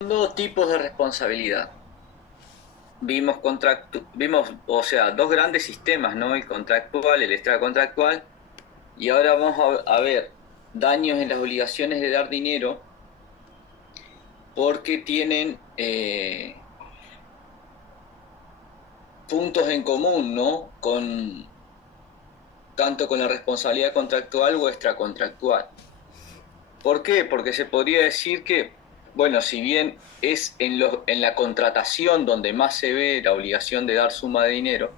Dos tipos de responsabilidad. Vimos, o sea, dos grandes sistemas, ¿no? El contractual, el extracontractual, y ahora vamos a ver daños en las obligaciones de dar dinero porque tienen puntos en común, ¿no? Tanto con la responsabilidad contractual o extracontractual. ¿Por qué? Porque se podría decir que, bueno, si bien es en la contratación donde más se ve la obligación de dar suma de dinero,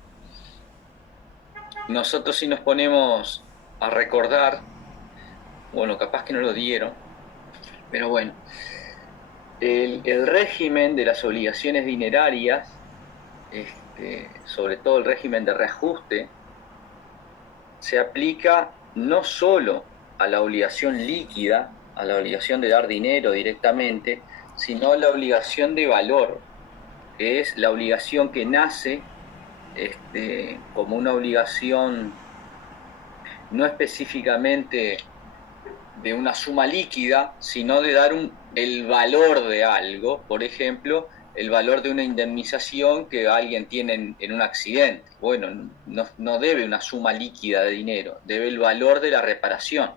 nosotros si nos ponemos a recordar, bueno, capaz que no lo dieron, pero bueno, el régimen de las obligaciones dinerarias, sobre todo el régimen de reajuste, se aplica no solo a la obligación líquida, a la obligación de dar dinero directamente, sino a la obligación de valor, que es la obligación que nace como una obligación no específicamente de una suma líquida, sino de dar el valor de algo, por ejemplo, el valor de una indemnización que alguien tiene en un accidente. Bueno, no debe una suma líquida de dinero, debe el valor de la reparación.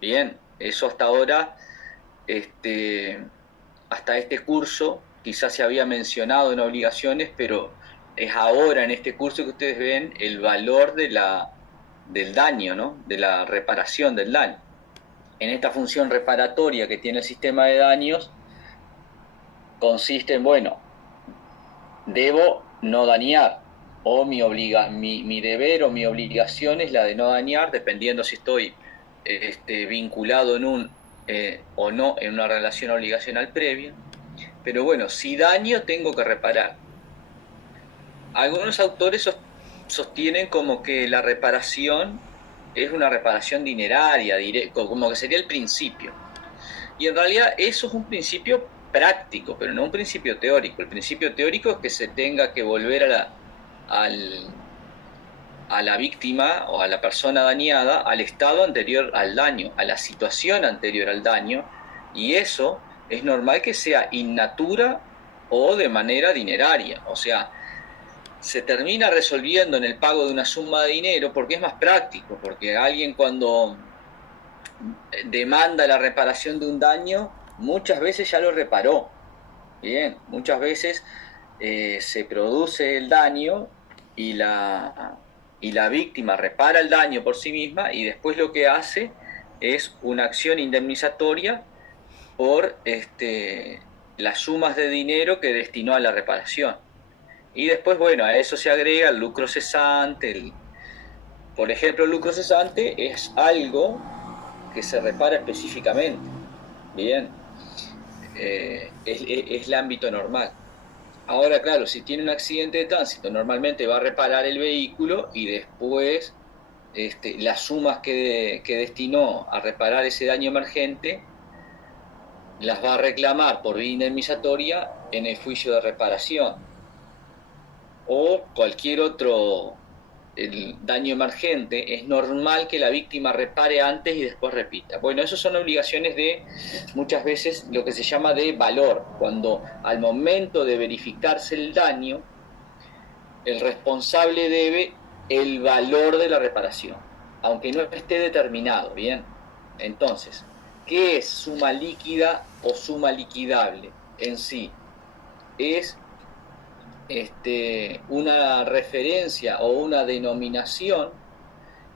Bien, eso hasta ahora, hasta este curso, quizás se había mencionado en obligaciones, pero es ahora en este curso que ustedes ven el valor del daño, ¿no? De la reparación del daño. En esta función reparatoria que tiene el sistema de daños, consiste en, bueno, debo no dañar, o mi deber o mi obligación es la de no dañar, dependiendo si estoy vinculado o no en una relación obligacional previa. Pero bueno, si daño, tengo que reparar. Algunos autores sostienen como que la reparación es una reparación dineraria, como que sería el principio. Y en realidad eso es un principio práctico, pero no un principio teórico. El principio teórico es que se tenga que volver al, a la víctima o a la persona dañada al estado anterior al daño, a la situación anterior al daño, y eso es normal que sea in natura o de manera dineraria. O sea, se termina resolviendo en el pago de una suma de dinero porque es más práctico, porque alguien cuando demanda la reparación de un daño, muchas veces ya lo reparó. Bien, muchas veces se produce el daño y y la víctima repara el daño por sí misma y después lo que hace es una acción indemnizatoria por las sumas de dinero que destinó a la reparación. Y después, bueno, a eso se agrega el lucro cesante. Por ejemplo, el lucro cesante es algo que se repara específicamente. Bien, es el ámbito normal. Ahora, claro, si tiene un accidente de tránsito, normalmente va a reparar el vehículo y después las sumas que destinó a reparar ese daño emergente las va a reclamar por vía indemnizatoria en el juicio de reparación o cualquier otro el daño emergente. Es normal que la víctima repare antes y después repita. Bueno, esas son obligaciones de muchas veces lo que se llama de valor, cuando al momento de verificarse el daño, el responsable debe el valor de la reparación, aunque no esté determinado, ¿bien? Entonces, ¿qué es suma líquida o suma liquidable en sí? Es una referencia o una denominación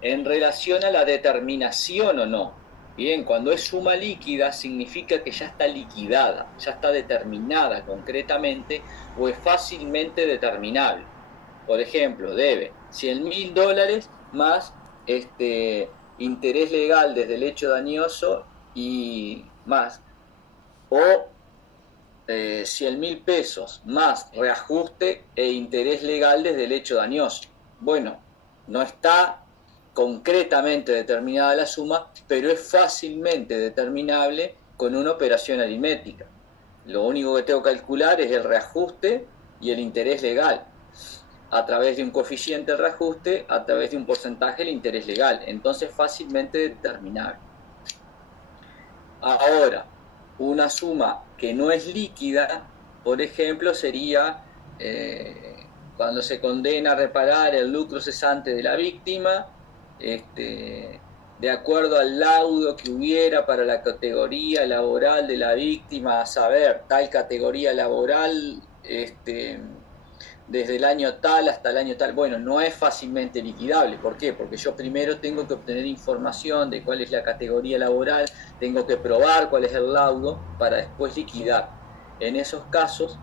en relación a la determinación o no. Bien, cuando es suma líquida significa que ya está liquidada, ya está determinada concretamente o es fácilmente determinable. Por ejemplo, debe $100.000 más interés legal desde el hecho dañoso y más, o 100.000 pesos más reajuste e interés legal desde el hecho dañoso. Bueno, no está concretamente determinada la suma, pero es fácilmente determinable con una operación aritmética. Lo único que tengo que calcular es el reajuste y el interés legal a través de un coeficiente de reajuste, a través de un porcentaje del interés legal. Entonces, fácilmente determinable. Ahora, una suma que no es líquida, por ejemplo, sería cuando se condena a reparar el lucro cesante de la víctima, de acuerdo al laudo que hubiera para la categoría laboral de la víctima, a saber, tal categoría laboral, desde el año tal hasta el año tal. Bueno, no es fácilmente liquidable. ¿Por qué? Porque yo primero tengo que obtener información de cuál es la categoría laboral, tengo que probar cuál es el laudo para después liquidar. En esos casos,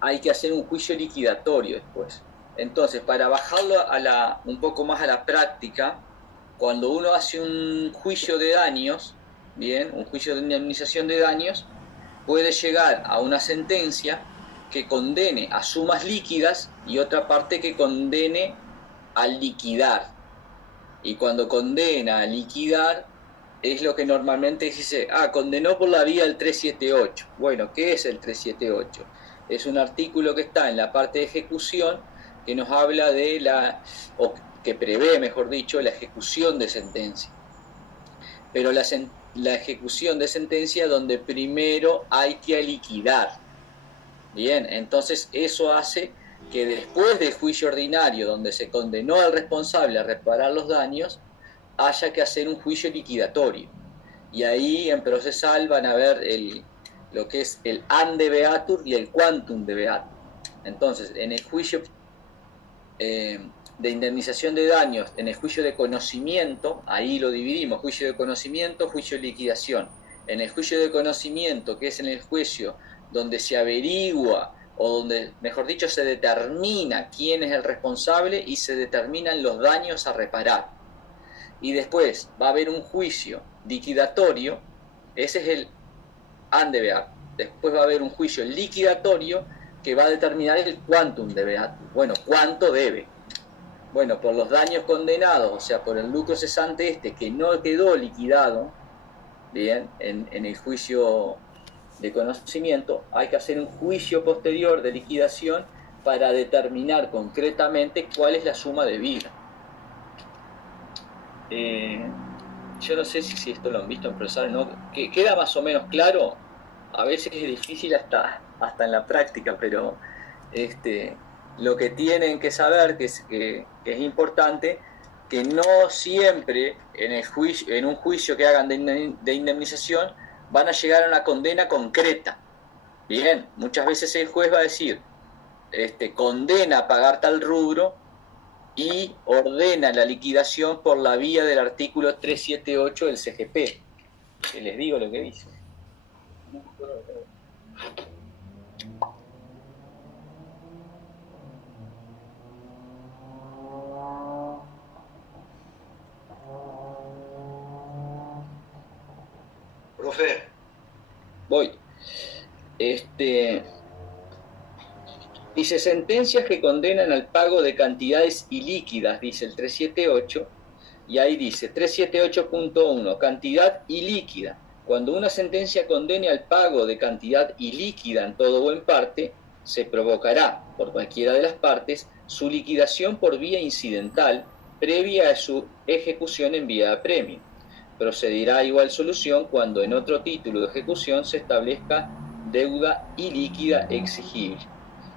hay que hacer un juicio liquidatorio después. Entonces, para bajarlo un poco más a la práctica, cuando uno hace un juicio de daños, bien, un juicio de indemnización de daños, puede llegar a una sentencia que condene a sumas líquidas y otra parte que condene a liquidar. Y cuando condena a liquidar, es lo que normalmente dice, condenó por la vía del 378. Bueno, ¿qué es el 378? Es un artículo que está en la parte de ejecución que nos habla de o que prevé, mejor dicho, la ejecución de sentencia. Pero la ejecución de sentencia donde primero hay que liquidar. Bien, entonces eso hace que después del juicio ordinario donde se condenó al responsable a reparar los daños, haya que hacer un juicio liquidatorio. Y ahí en procesal van a ver lo que es el ante beatur y el quantum de beatur. Entonces, en el juicio de indemnización de daños, en el juicio de conocimiento, ahí lo dividimos, juicio de conocimiento, juicio de liquidación. En el juicio de conocimiento, que es en el juicio donde se averigua, o donde, mejor dicho, se determina quién es el responsable y se determinan los daños a reparar. Y después va a haber un juicio liquidatorio, ese es el ante beatur. Después va a haber un juicio liquidatorio que va a determinar el quantum de beatur. Bueno, ¿cuánto debe? Bueno, por los daños condenados, o sea, por el lucro cesante que no quedó liquidado, bien, en el juicio de conocimiento, hay que hacer un juicio posterior de liquidación para determinar concretamente cuál es la suma debida. Yo no sé si esto lo han visto en procesal, ¿no? Que queda más o menos claro. A veces es difícil hasta en la práctica, pero lo que tienen que saber que es importante, que no siempre en un juicio que hagan de indemnización van a llegar a una condena concreta. Bien, muchas veces el juez va a decir, condena a pagar tal rubro y ordena la liquidación por la vía del artículo 378 del CGP. Que les digo lo que dice. Profe. Voy. Dice, sentencias que condenan al pago de cantidades ilíquidas, dice el 378, y ahí dice 378.1, cantidad ilíquida. Cuando una sentencia condene al pago de cantidad ilíquida en todo o en parte, se provocará, por cualquiera de las partes, su liquidación por vía incidental, previa a su ejecución en vía de apremio. Procederá a igual solución cuando en otro título de ejecución se establezca deuda ilíquida exigible.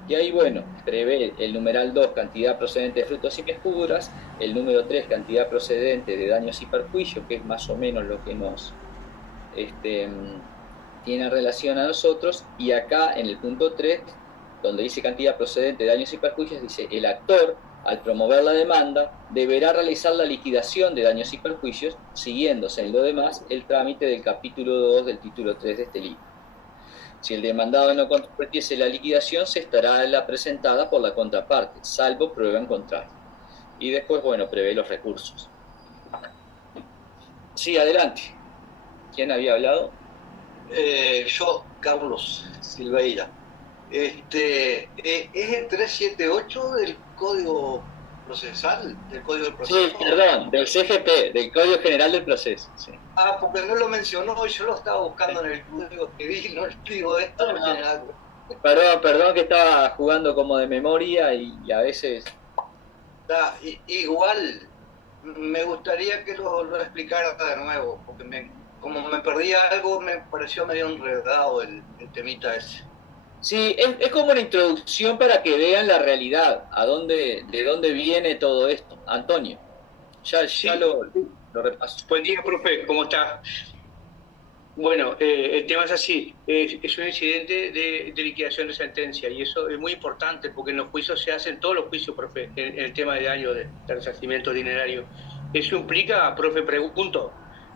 Y ahí, bueno, prevé el numeral 2, cantidad procedente de frutos y mezcuras, el número 3, cantidad procedente de daños y perjuicios, que es más o menos lo que nos tiene relación a nosotros, y acá en el punto 3, donde dice cantidad procedente de daños y perjuicios, dice, el actor, al promover la demanda, deberá realizar la liquidación de daños y perjuicios, siguiéndose en lo demás el trámite del capítulo 2 del título 3 de este libro. Si el demandado no contribuyese la liquidación, se estará la presentada por la contraparte, salvo prueba en contrario. Y después, bueno, prevé los recursos. Sí, adelante. ¿Quién había hablado? Yo, Carlos Silveira. ¿Es el 378 del Código Procesal? ¿Del Código del Proceso? Sí, perdón, del CGP, del Código General del Proceso. Sí. Porque no lo mencionó y yo lo estaba buscando en el código que vi, no digo esto, no tiene nada. Perdón que estaba jugando como de memoria y a veces... Igual, me gustaría que lo explicara de nuevo, porque como me perdí algo, me pareció medio enredado el temita ese. Sí, es como una introducción para que vean la realidad, de dónde viene todo esto. Antonio, ya Sí, lo repaso. buen día, profe, ¿cómo está? Bueno, el tema es así, es un incidente de liquidación de sentencia y eso es muy importante porque en los juicios se hacen todos los juicios, profe, en el tema de daño de resarcimiento dinerario. Eso implica, profe, pregunto,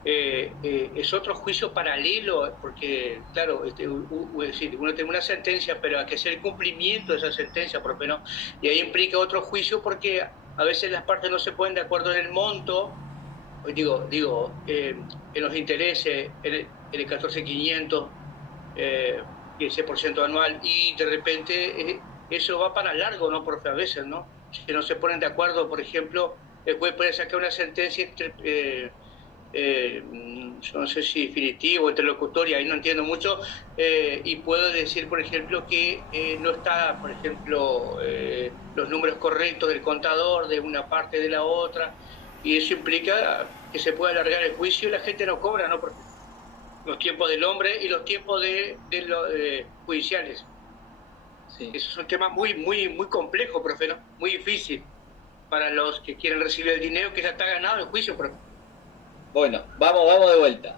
¿es otro juicio paralelo? Porque, claro, es decir, uno tiene una sentencia, pero hay que hacer el cumplimiento de esa sentencia, profe, ¿no? Y ahí implica otro juicio porque a veces las partes no se ponen de acuerdo en el monto, en los intereses, en el 14.500, 15% anual, y de repente eso va para largo, ¿no, profe? A veces, ¿no? Si no se ponen de acuerdo, por ejemplo, el juez puede sacar una sentencia yo no sé si definitivo, interlocutoria, ahí no entiendo mucho, y puedo decir, por ejemplo, que no está, por ejemplo, los números correctos del contador de una parte de la otra, y eso implica que se puede alargar el juicio y la gente no cobra, ¿no? Porque los tiempos del hombre y los tiempos de los judiciales. Sí. Eso es un tema muy, muy, muy complejo, profe, ¿no? Muy difícil para los que quieren recibir el dinero que ya está ganado el juicio, profe. Bueno, vamos de vuelta.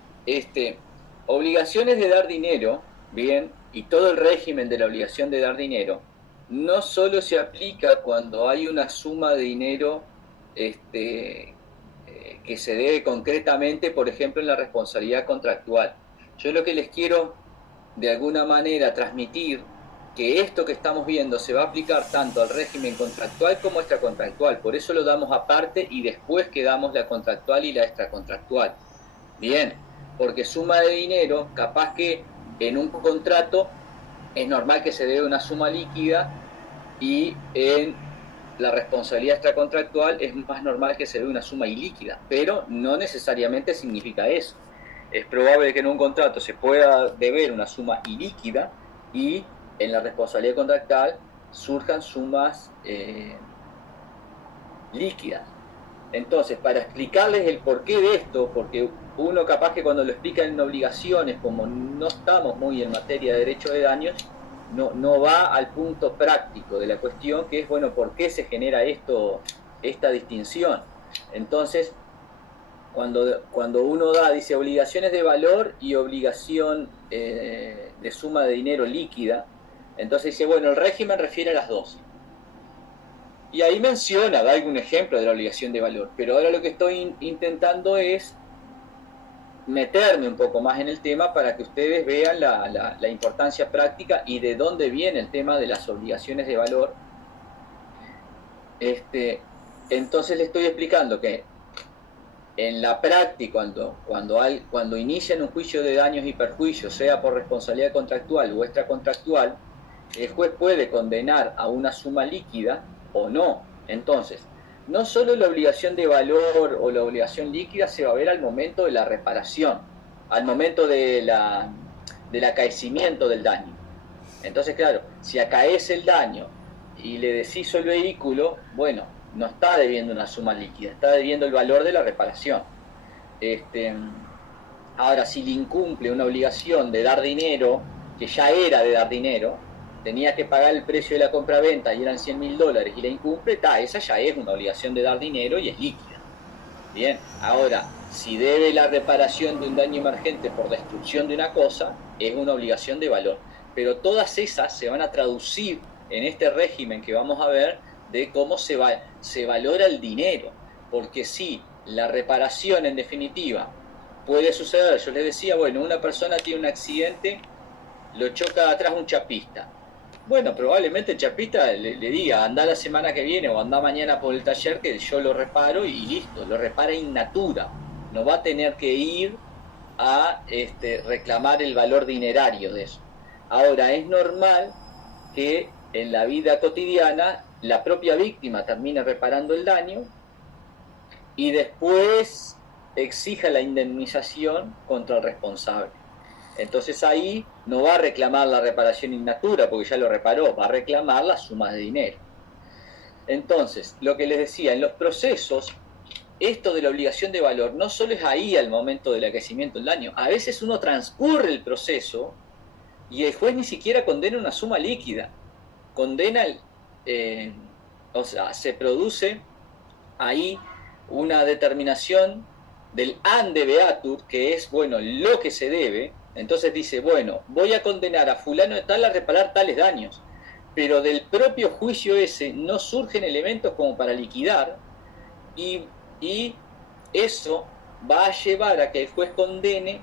Obligaciones de dar dinero, bien, y todo el régimen de la obligación de dar dinero, no solo se aplica cuando hay una suma de dinero que se debe concretamente, por ejemplo, en la responsabilidad contractual. Yo lo que les quiero, de alguna manera, transmitir que esto que estamos viendo se va a aplicar tanto al régimen contractual como extracontractual. Por eso lo damos aparte y después que damos la contractual y la extracontractual. Bien, porque suma de dinero, capaz que en un contrato es normal que se dé una suma líquida y en la responsabilidad extracontractual es más normal que se dé una suma ilíquida, pero no necesariamente significa eso. Es probable que en un contrato se pueda deber una suma ilíquida y en la responsabilidad contractual surjan sumas líquidas. Entonces, para explicarles el porqué de esto, porque uno capaz que cuando lo explica en obligaciones, como no estamos muy en materia de derecho de daños, no va al punto práctico de la cuestión, que es, bueno, ¿por qué se genera esta distinción? Entonces, cuando uno dice obligaciones de valor y obligación de suma de dinero líquida, entonces dice, bueno, el régimen refiere a las dos. Y ahí menciona, da algún ejemplo de la obligación de valor, pero ahora lo que estoy intentando es meterme un poco más en el tema para que ustedes vean la importancia práctica y de dónde viene el tema de las obligaciones de valor. Entonces les estoy explicando que en la práctica, cuando inician un juicio de daños y perjuicios, sea por responsabilidad contractual o extracontractual, el juez puede condenar a una suma líquida o no. Entonces, no solo la obligación de valor o la obligación líquida se va a ver al momento de la reparación, al momento del acaecimiento del daño. Entonces, claro, si acaece el daño y le deshizo el vehículo, bueno, no está debiendo una suma líquida, está debiendo el valor de la reparación. Ahora, si le incumple una obligación de dar dinero, que ya era de dar dinero, tenía que pagar el precio de la compraventa y eran $100.000 y la incumple, esa ya es una obligación de dar dinero y es líquida. Bien, ahora, si debe la reparación de un daño emergente por destrucción de una cosa, es una obligación de valor. Pero todas esas se van a traducir en este régimen que vamos a ver de cómo se valora el dinero. Porque si la reparación, en definitiva, puede suceder, yo les decía, bueno, una persona tiene un accidente, lo choca atrás un chapista. Bueno, probablemente el chapista le diga, anda la semana que viene o anda mañana por el taller que yo lo reparo y listo, lo repara in natura. No va a tener que ir a reclamar el valor dinerario de eso. Ahora, es normal que en la vida cotidiana la propia víctima termine reparando el daño y después exija la indemnización contra el responsable. Entonces ahí no va a reclamar la reparación in natura porque ya lo reparó, va a reclamar la suma de dinero. Entonces, lo que les decía, en los procesos esto de la obligación de valor no solo es ahí al momento del aquecimiento del daño, a veces uno transcurre el proceso y el juez ni siquiera condena una suma líquida, condena, o sea, se produce ahí una determinación del ante beatur, que es, bueno, lo que se debe. Entonces dice, bueno, voy a condenar a fulano de tal a reparar tales daños, pero del propio juicio ese no surgen elementos como para liquidar, y eso va a llevar a que el juez condene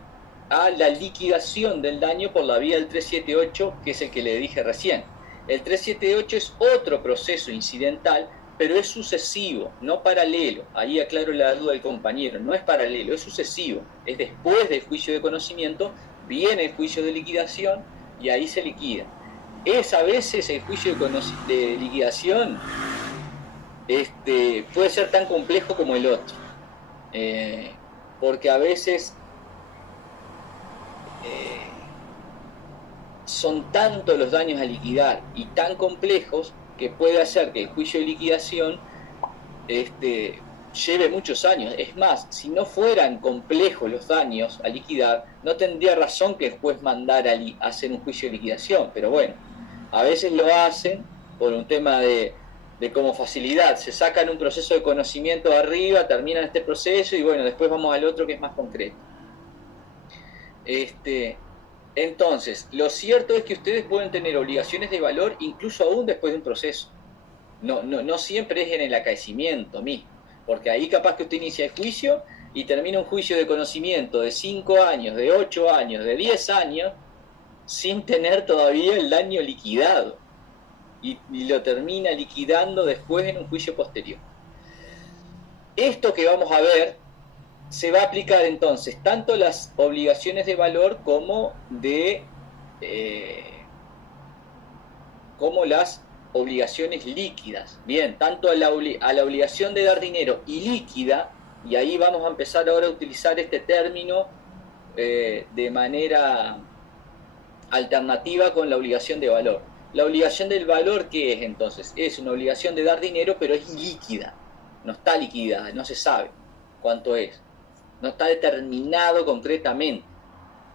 a la liquidación del daño por la vía del 378, que es el que le dije recién. El 378 es otro proceso incidental, pero es sucesivo, no paralelo. Ahí aclaro la duda del compañero, no es paralelo, es sucesivo. Es después del juicio de conocimiento, viene el juicio de liquidación y ahí se liquida. Es a veces el juicio de liquidación puede ser tan complejo como el otro, porque a veces son tantos los daños a liquidar y tan complejos que puede hacer que el juicio de liquidación lleve muchos años. Es más, si no fueran complejos los daños a liquidar, no tendría razón que el juez mandara a hacer un juicio de liquidación, pero bueno, a veces lo hacen por un tema de como facilidad, se sacan un proceso de conocimiento arriba, terminan este proceso y bueno, después vamos al otro que es más concreto. Entonces, lo cierto es que ustedes pueden tener obligaciones de valor incluso aún después de un proceso. No siempre es en el acaecimiento mismo, porque ahí capaz que usted inicia el juicio y termina un juicio de conocimiento de 5 años, de 8 años, de 10 años, sin tener todavía el daño liquidado. Y lo termina liquidando después en un juicio posterior. Esto que vamos a ver se va a aplicar entonces tanto las obligaciones de valor como las obligaciones líquidas. Bien, tanto a la obligación de dar dinero y líquida, y ahí vamos a empezar ahora a utilizar este término de manera alternativa con la obligación de valor. La obligación del valor, ¿qué es entonces? Es una obligación de dar dinero, pero es líquida. No está liquidada, no se sabe cuánto es. No está determinado concretamente,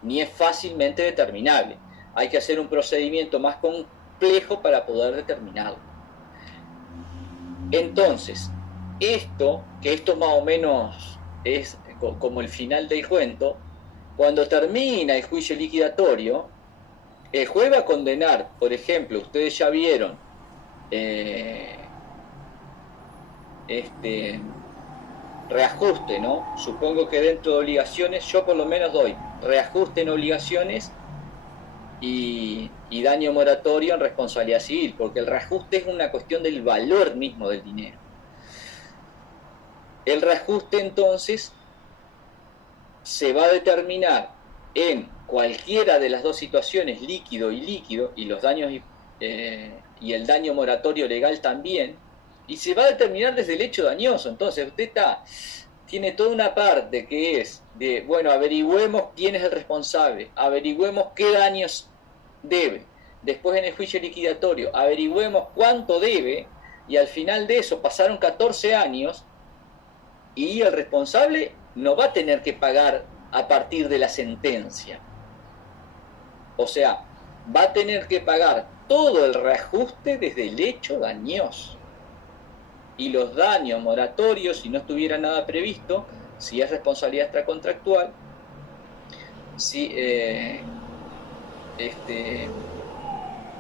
ni es fácilmente determinable. Hay que hacer un procedimiento más complejo para poder determinarlo. Entonces, esto más o menos es como el final del cuento, cuando termina el juicio liquidatorio, el juez va a condenar, por ejemplo, ustedes ya vieron reajuste, ¿no? Supongo que dentro de obligaciones, yo por lo menos doy reajuste en obligaciones y daño moratorio en responsabilidad civil, porque el reajuste es una cuestión del valor mismo del dinero. El reajuste entonces se va a determinar en cualquiera de las dos situaciones, líquido, y los daños y el daño moratorio legal también, y se va a determinar desde el hecho dañoso. Entonces usted tiene toda una parte que es de, bueno, averigüemos quién es el responsable, averigüemos qué daños debe, después en el juicio liquidatorio averigüemos cuánto debe, y al final de eso pasaron 14 años y el responsable no va a tener que pagar a partir de la sentencia. O sea, va a tener que pagar todo el reajuste desde el hecho dañoso. Y los daños moratorios, si no estuviera nada previsto, si es responsabilidad extracontractual,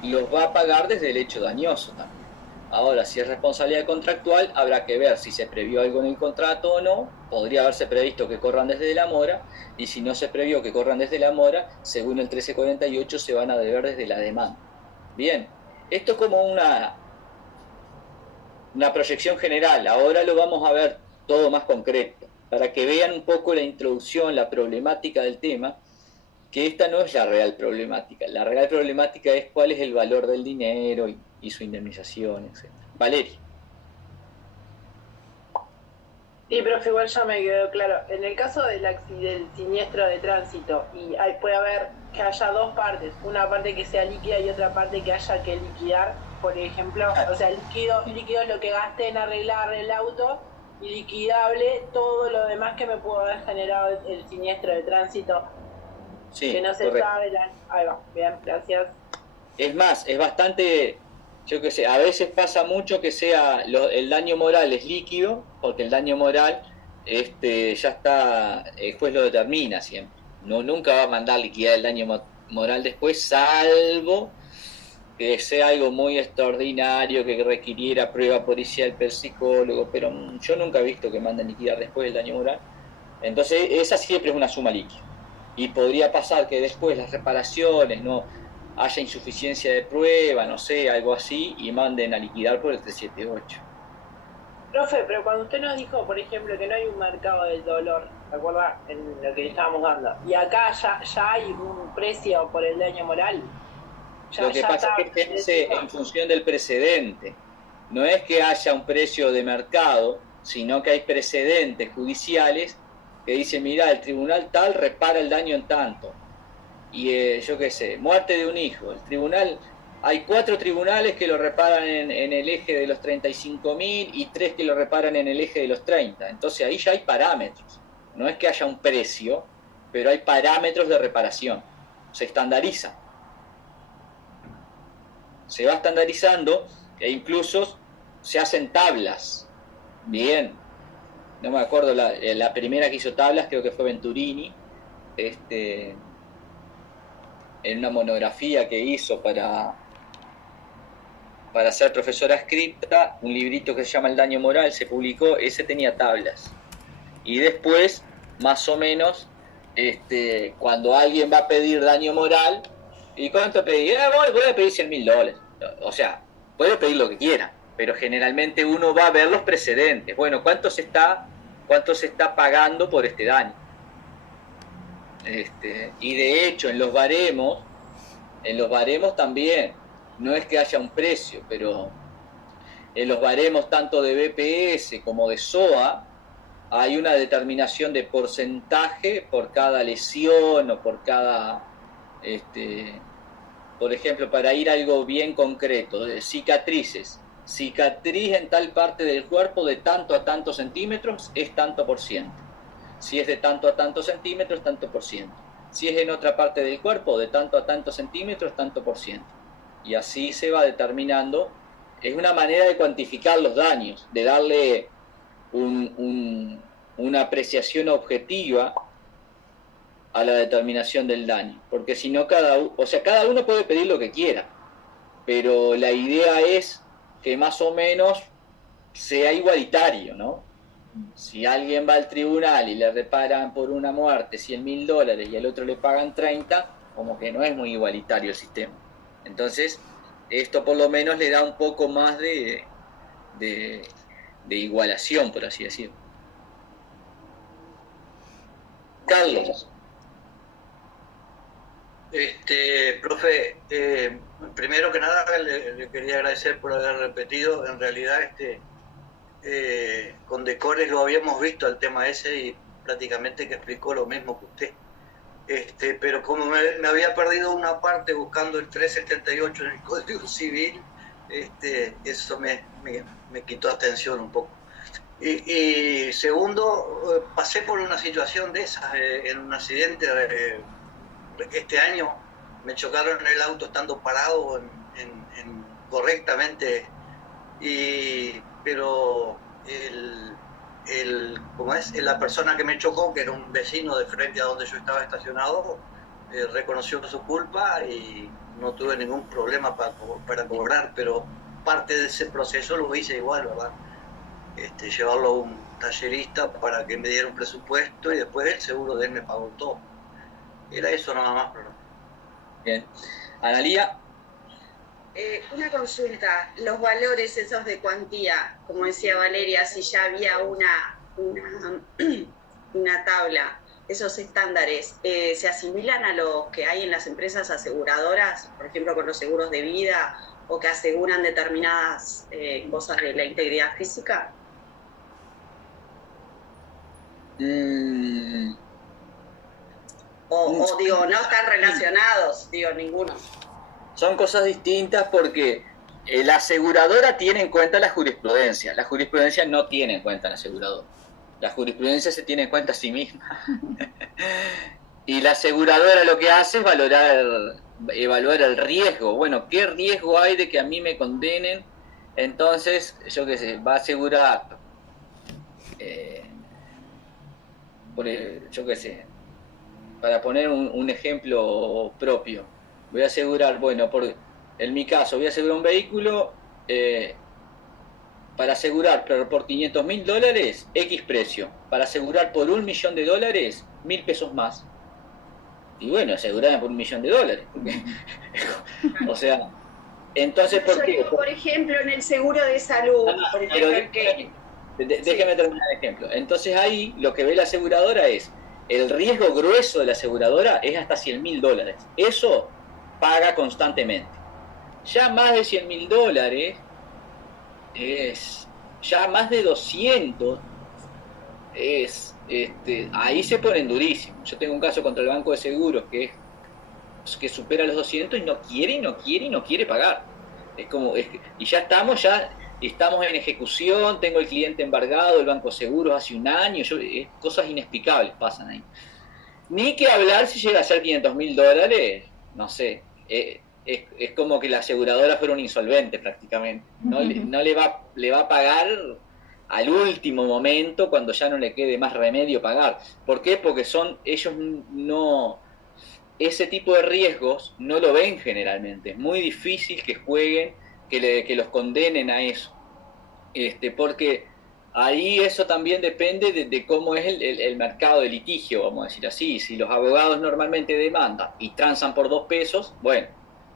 los va a pagar desde el hecho dañoso también. Ahora, si es responsabilidad contractual, habrá que ver si se previó algo en el contrato o no. Podría haberse previsto que corran desde la mora, y si no se previó que corran desde la mora, según el 1348 se van a deber desde la demanda. Bien, esto es como una proyección general. Ahora lo vamos a ver todo más concreto, para que vean un poco la introducción, la problemática del tema, que esta no es la real problemática. La real problemática es cuál es el valor del dinero y su indemnización, etc. Valeria. Sí, profe, igual ya me quedó claro. En el caso del siniestro de tránsito, y puede haber que haya dos partes, una parte que sea líquida y otra parte que haya que liquidar, por ejemplo, o sea, líquido es lo que gasté en arreglar el auto, y liquidable todo lo demás que me pudo haber generado el siniestro de tránsito, Sí, que no se correcto. sabe. Ahí va, bien, gracias. Es más, es bastante, yo qué sé, a veces pasa mucho que sea el daño moral es líquido, porque el daño moral ya está, el juez lo determina siempre. No, nunca va a mandar liquidar el daño moral después, salvo que sea algo muy extraordinario, que requiriera prueba policial per psicólogo, pero yo nunca he visto que manden liquidar después el daño moral. Entonces, esa siempre es una suma líquida. Y podría pasar que después las reparaciones no haya insuficiencia de prueba, no sé, algo así, y manden a liquidar por el 378. Profe, pero cuando usted nos dijo, por ejemplo, que no hay un mercado del dolor, ¿se acuerda? En lo que le estábamos dando. Y acá ya hay un precio por el daño moral. Lo que pasa es que se hace en función del precedente. No es que haya un precio de mercado, sino que hay precedentes judiciales que dicen, mira, el tribunal tal repara el daño en tanto. Y yo qué sé, muerte de un hijo. El tribunal, hay 4 tribunales que lo reparan en el eje de los 35.000 y 3 que lo reparan en el eje de los 30. Entonces ahí ya hay parámetros. No es que haya un precio, pero hay parámetros de reparación. Se estandariza. Se va estandarizando e incluso se hacen tablas. Bien. No me acuerdo, la primera que hizo tablas creo que fue Venturini. En una monografía que hizo para ser profesora escrita, un librito que se llama El daño moral, se publicó, ese tenía tablas. Y después, más o menos, cuando alguien va a pedir daño moral, ¿y cuánto pedí? Voy a pedir $100.000. O sea, puede pedir lo que quiera, pero generalmente uno va a ver los precedentes. Bueno, ¿cuánto se está pagando por este daño? Y de hecho en los baremos también, no es que haya un precio, pero en los baremos tanto de BPS como de SOA hay una determinación de porcentaje por cada lesión o por cada, por ejemplo, para ir a algo bien concreto, de cicatrices. Cicatriz en tal parte del cuerpo de tanto a tantos centímetros es tanto por ciento. Si es de tanto a tantos centímetros, tanto por ciento. Si es en otra parte del cuerpo, de tanto a tantos centímetros, tanto por ciento. Y así se va determinando. Es una manera de cuantificar los daños, de darle una apreciación objetiva a la determinación del daño. Porque si no, cada uno puede pedir lo que quiera, pero la idea es que más o menos sea igualitario, ¿no? Si alguien va al tribunal y le reparan por una muerte $100.000 y al otro le pagan 30, como que no es muy igualitario el sistema. Entonces, esto por lo menos le da un poco más de igualación, por así decirlo. Carlos. Profe, primero que nada le quería agradecer por haber repetido. En realidad, con Decores lo habíamos visto el tema ese y prácticamente que explicó lo mismo que usted. Pero como me había perdido una parte buscando el 378 en el Código Civil, eso me quitó atención un poco. Y segundo, pasé por una situación de esas, en un accidente este año. Me chocaron en el auto estando parado correctamente, pero la persona que me chocó, que era un vecino de frente a donde yo estaba estacionado, reconoció su culpa y no tuve ningún problema para cobrar, pero parte de ese proceso lo hice igual, ¿verdad? Llevarlo a un tallerista para que me diera un presupuesto y después el seguro de él me pagó todo. Era eso nada más. Bien. Analía. Una consulta, los valores esos de cuantía, como decía Valeria, si ya había una tabla, esos estándares, ¿se asimilan a los que hay en las empresas aseguradoras, por ejemplo con los seguros de vida, o que aseguran determinadas cosas de la integridad física? O digo, no están relacionados, digo, ninguno. Son cosas distintas porque La aseguradora tiene en cuenta la jurisprudencia no tiene en cuenta la aseguradora. La jurisprudencia se tiene en cuenta a sí misma. Y la aseguradora lo que hace es evaluar el riesgo. Bueno, ¿qué riesgo hay de que a mí me condenen? Entonces, yo qué sé, va a asegurar, yo qué sé, para poner un ejemplo propio, voy a asegurar, bueno, en mi caso, voy a asegurar un vehículo, para asegurar por $500.000, X precio. Para asegurar por $1.000.000, $1.000 más. Y bueno, asegurarme por $1.000.000. O sea, entonces, ¿por qué? Digo, por ejemplo, en el seguro de salud, por ejemplo, déjeme terminar el ejemplo. Entonces ahí lo que ve la aseguradora es, el riesgo grueso de la aseguradora es hasta $100.000. Eso paga constantemente. Ya más de $100.000 ya más de 200 ahí se ponen durísimos. Yo tengo un caso contra el Banco de Seguros que supera los 200 y no quiere pagar. Y ya estamos en ejecución, tengo el cliente embargado, el Banco de Seguros hace un año, cosas inexplicables pasan ahí. Ni que hablar si llega a ser $500.000, no sé, es como que la aseguradora fuera un insolvente prácticamente. No le va a pagar al último momento, cuando ya no le quede más remedio pagar. ¿Por qué? Porque ellos no, ese tipo de riesgos no lo ven generalmente. Es muy difícil que jueguen, que los condenen a eso. Porque ahí eso también depende de cómo es el mercado de litigio, vamos a decir así. Si los abogados normalmente demandan y transan por $2, bueno,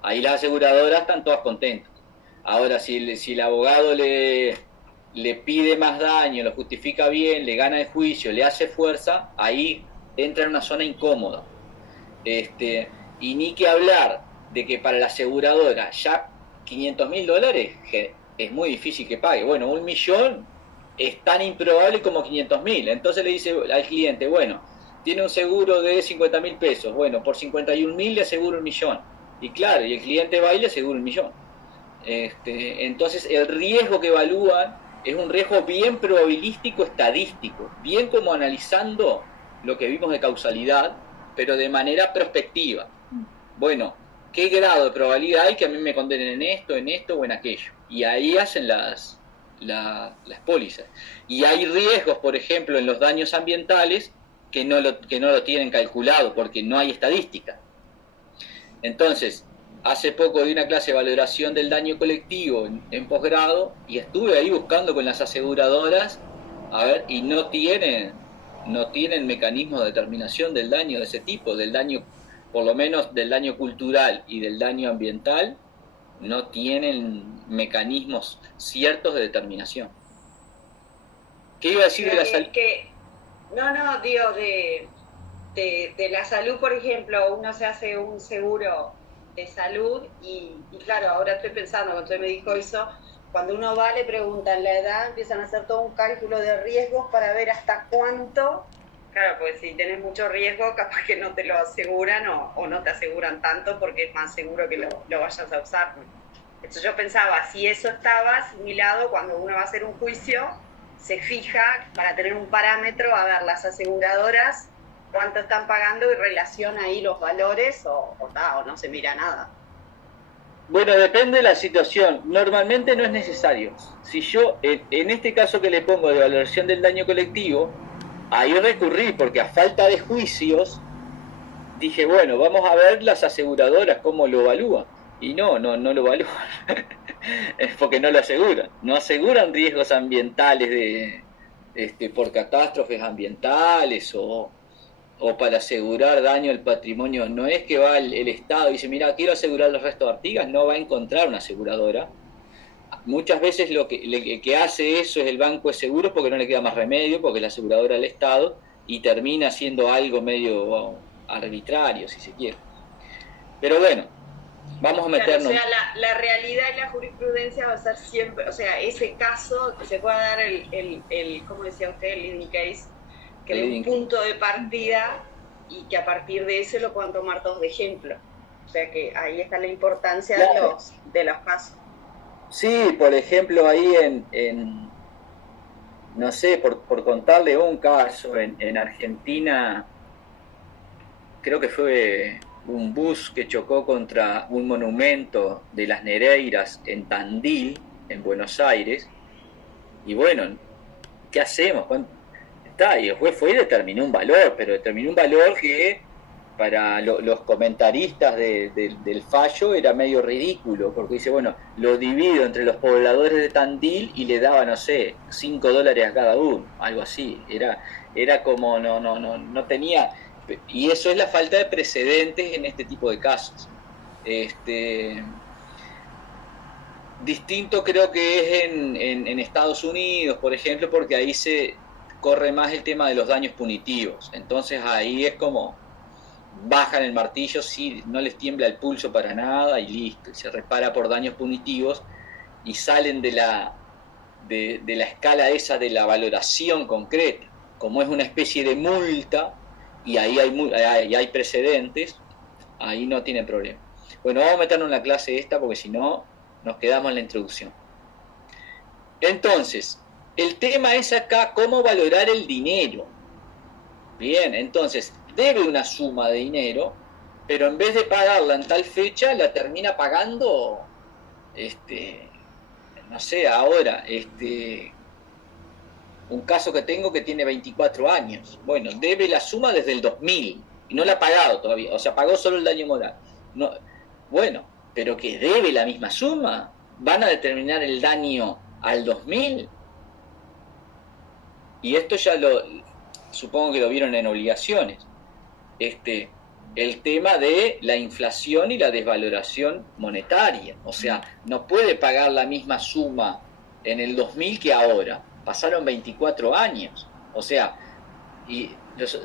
ahí las aseguradoras están todas contentas. Ahora, si el abogado le pide más daño, lo justifica bien, le gana el juicio, le hace fuerza, ahí entra en una zona incómoda. Y ni que hablar de que para la aseguradora ya $500.000 es muy difícil que pague. Bueno, $1.000.000 es tan improbable como 500.000. Entonces le dice al cliente, bueno, tiene un seguro de $50.000, bueno, por 51.000 le aseguro $1.000.000. Y claro, y el cliente va y le asegura $1.000.000. Entonces el riesgo que evalúan es un riesgo bien probabilístico, estadístico, bien como analizando lo que vimos de causalidad, pero de manera prospectiva. Bueno, ¿qué grado de probabilidad hay que a mí me condenen en esto o en aquello? Y ahí hacen las pólizas. Y hay riesgos, por ejemplo, en los daños ambientales que no lo tienen calculado porque no hay estadística. Entonces, hace poco di una clase de valoración del daño colectivo en posgrado y estuve ahí buscando con las aseguradoras, a ver, y no tienen mecanismos de determinación del daño de ese tipo, del daño, por lo menos del daño cultural y del daño ambiental, no tienen mecanismos ciertos de determinación. ¿Qué iba a decir de la salud? No, digo, de la salud, por ejemplo, uno se hace un seguro de salud y claro, ahora estoy pensando, cuando usted me dijo eso, cuando uno va le preguntan la edad, empiezan a hacer todo un cálculo de riesgos para ver hasta cuánto. Claro, pues si tenés mucho riesgo, capaz que no te lo aseguran o no te aseguran tanto porque es más seguro que lo vayas a usar. Entonces yo pensaba, si eso estaba asimilado cuando uno va a hacer un juicio, se fija para tener un parámetro, a ver, las aseguradoras cuánto están pagando y relaciona ahí los valores o no se mira nada. Bueno, depende de la situación. Normalmente no es necesario. Si yo, en este caso que le pongo de valoración del daño colectivo, ahí recurrí porque a falta de juicios dije, bueno, vamos a ver las aseguradoras cómo lo evalúan. Y no lo evalúan. Es porque no lo aseguran. No aseguran riesgos ambientales por catástrofes ambientales o para asegurar daño al patrimonio. No es que va el Estado y dice, mira, quiero asegurar los restos de Artigas, no va a encontrar una aseguradora. Muchas veces lo que hace eso es el Banco de Seguros porque no le queda más remedio, porque es la aseguradora del Estado, y termina siendo algo medio arbitrario, si se quiere. Pero bueno, vamos a meternos... Claro, o sea, la realidad y la jurisprudencia va a ser siempre, o sea, ese caso que se pueda dar el ¿cómo decía usted? El leading case, que es un punto de partida y que a partir de ese lo puedan tomar todos de ejemplo. O sea que ahí está la importancia de los casos. Sí, por ejemplo, ahí no sé, por contarle un caso, en Argentina, creo que fue un bus que chocó contra un monumento de las Nereidas en Tandil, en Buenos Aires, y bueno, ¿qué hacemos? Está, y el juez fue y determinó un valor, pero determinó un valor que para los comentaristas del fallo era medio ridículo, porque dice, bueno, lo divido entre los pobladores de Tandil y le daba, no sé, $5 a cada uno, algo así. Era como, no tenía, y eso es la falta de precedentes en este tipo de casos. Distinto creo que es en Estados Unidos, por ejemplo, porque ahí se corre más el tema de los daños punitivos. Entonces ahí es como bajan el martillo, sí, no les tiembla el pulso para nada y listo, y se repara por daños punitivos y salen de la escala esa de la valoración concreta. Como es una especie de multa y ahí hay precedentes, ahí no tienen problema. Bueno, vamos a meternos en la clase esta porque si no nos quedamos en la introducción. Entonces, el tema es acá cómo valorar el dinero. Bien, entonces, debe una suma de dinero, pero en vez de pagarla en tal fecha, la termina pagando, no sé, ahora, un caso que tengo que tiene 24 años. Bueno, debe la suma desde el 2000 y no la ha pagado todavía, o sea, pagó solo el daño moral. No, bueno, pero que debe la misma suma, van a determinar el daño al 2000. Y esto ya supongo que lo vieron en obligaciones. El tema de la inflación y la desvaloración monetaria. O sea, no puede pagar la misma suma en el 2000 que ahora. Pasaron 24 años. O sea, y los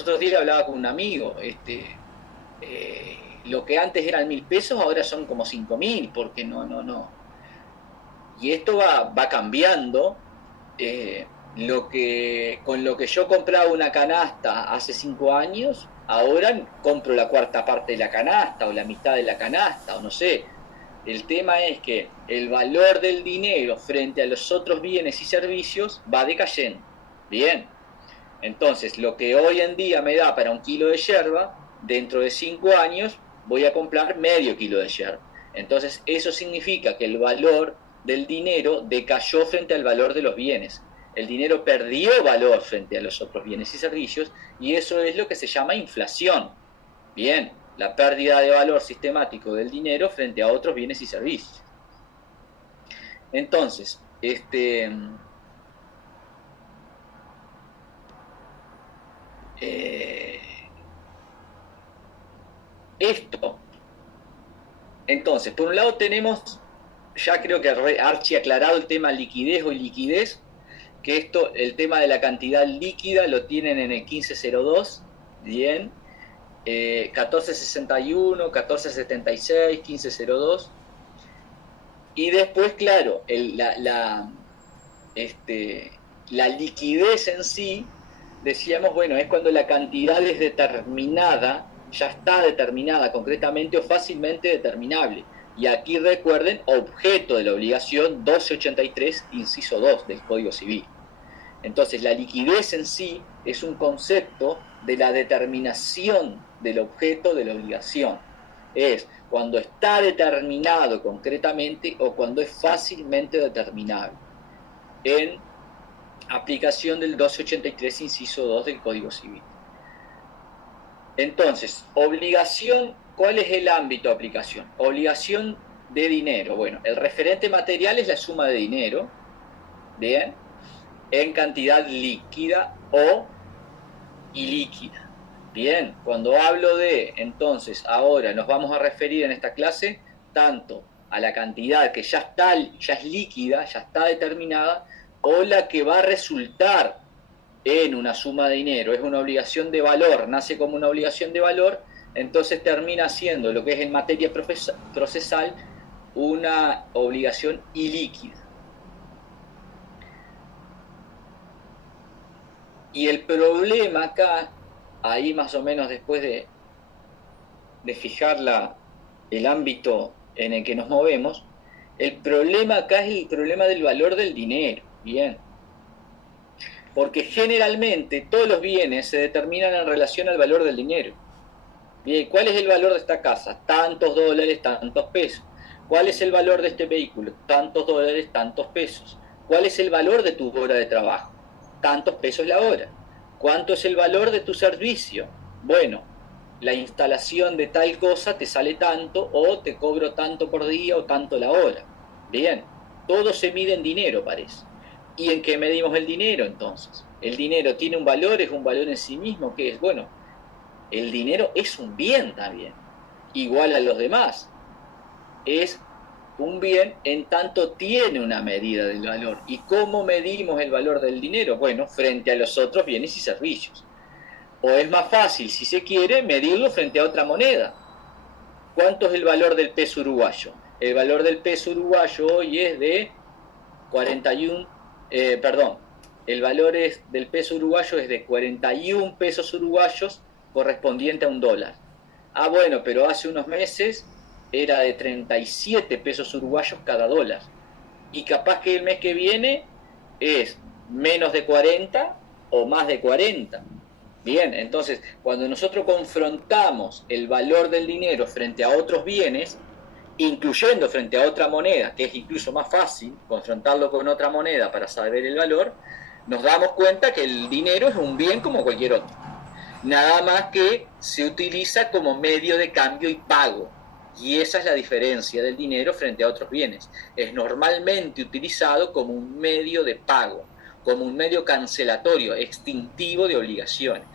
otros días hablaba con un amigo, lo que antes eran 1.000 pesos ahora son como 5.000, porque no. Y esto va cambiando. Con lo que yo compraba una canasta hace 5 años, ahora compro la cuarta parte de la canasta o la mitad de la canasta, o no sé. El tema es que el valor del dinero frente a los otros bienes y servicios va decayendo. Bien, entonces lo que hoy en día me da para 1 kilo de yerba, dentro de 5 años voy a comprar medio kilo de yerba. Entonces eso significa que el valor del dinero decayó frente al valor de los bienes. El dinero perdió valor frente a los otros bienes y servicios, y eso es lo que se llama inflación. Bien, la pérdida de valor sistemático del dinero frente a otros bienes y servicios. Entonces, esto, entonces, por un lado tenemos, ya creo que archi aclarado el tema liquidez o iliquidez, que esto, el tema de la cantidad líquida lo tienen en el 1502, bien, 1461, 1476, 1502, y después, claro, la liquidez en sí, decíamos, bueno, es cuando la cantidad es determinada, ya está determinada concretamente o fácilmente determinable. Y aquí recuerden, objeto de la obligación 1283, inciso 2 del Código Civil. Entonces, la liquidez en sí es un concepto de la determinación del objeto de la obligación. Es cuando está determinado concretamente o cuando es fácilmente determinable. En aplicación del 1283, inciso 2 del Código Civil. Entonces, obligación, ¿cuál es el ámbito de aplicación? Obligación de dinero. Bueno, el referente material es la suma de dinero, ¿bien? En cantidad líquida o ilíquida. Bien, cuando hablo de, entonces, ahora nos vamos a referir en esta clase tanto a la cantidad que ya es líquida, ya está determinada, o la que va a resultar en una suma de dinero, es una obligación de valor, nace como una obligación de valor, entonces termina siendo lo que es en materia procesal una obligación ilíquida. Y el problema acá, ahí más o menos después de fijar el ámbito en el que nos movemos, El problema acá es el problema del valor del dinero, bien. Porque generalmente todos los bienes se determinan en relación al valor del dinero. Bien, ¿cuál es el valor de esta casa? Tantos dólares, tantos pesos. ¿Cuál es el valor de este vehículo? Tantos dólares, tantos pesos. ¿Cuál es el valor de tu hora de trabajo? Tantos pesos la hora. ¿Cuánto es el valor de tu servicio? Bueno, la instalación de tal cosa te sale tanto, o te cobro tanto por día o tanto la hora. Bien, todo se mide en dinero, parece. ¿Y en qué medimos el dinero entonces? ¿El dinero tiene un valor, es un valor en sí mismo? ¿Qué es? Bueno, el dinero es un bien también, igual a los demás. Es un bien en tanto tiene una medida del valor. ¿Y cómo medimos el valor del dinero? Bueno, frente a los otros bienes y servicios. O es más fácil, si se quiere, medirlo frente a otra moneda. ¿Cuánto es el valor del peso uruguayo? El valor del peso uruguayo hoy es de 41, el valor del peso uruguayo es de 41 pesos uruguayos correspondiente a un dólar. Ah, bueno, pero hace unos meses era de 37 pesos uruguayos cada dólar. Y capaz que el mes que viene es menos de 40 o más de 40. Bien, entonces, cuando nosotros confrontamos el valor del dinero frente a otros bienes, incluyendo frente a otra moneda, que es incluso más fácil confrontarlo con otra moneda para saber el valor, nos damos cuenta que el dinero es un bien como cualquier otro. Nada más que se utiliza como medio de cambio y pago. Y esa es la diferencia del dinero frente a otros bienes. Es normalmente utilizado como un medio de pago, como un medio cancelatorio, extintivo de obligaciones.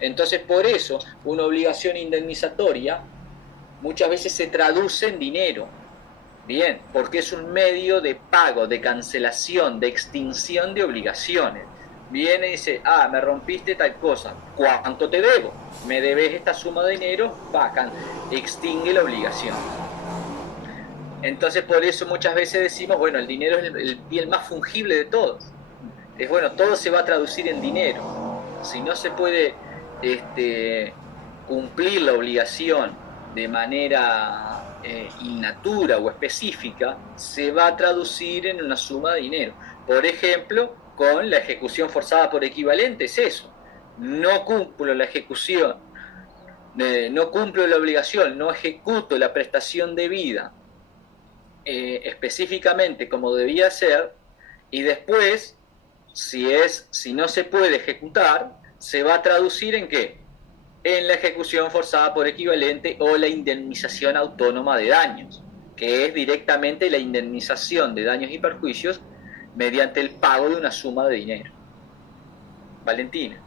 Entonces, por eso, una obligación indemnizatoria muchas veces se traduce en dinero. Bien, porque es un medio de pago, de cancelación, de extinción de obligaciones. Viene y dice, ah, me rompiste tal cosa, ¿cuánto te debo? Me debes esta suma de dinero, vacan, extingue la obligación. Entonces por eso muchas veces decimos, bueno, el dinero es el bien más fungible de todos. Es bueno, todo se va a traducir en dinero. Si no se puede cumplir la obligación de manera in natura o específica, se va a traducir en una suma de dinero. Por ejemplo, con la ejecución forzada por equivalente es eso. No cumplo la ejecución, no cumplo la obligación, no ejecuto la prestación debida específicamente como debía ser, y después, si no se puede ejecutar, se va a traducir ¿en qué? En la ejecución forzada por equivalente o la indemnización autónoma de daños, que es directamente la indemnización de daños y perjuicios mediante el pago de una suma de dinero. Valentina.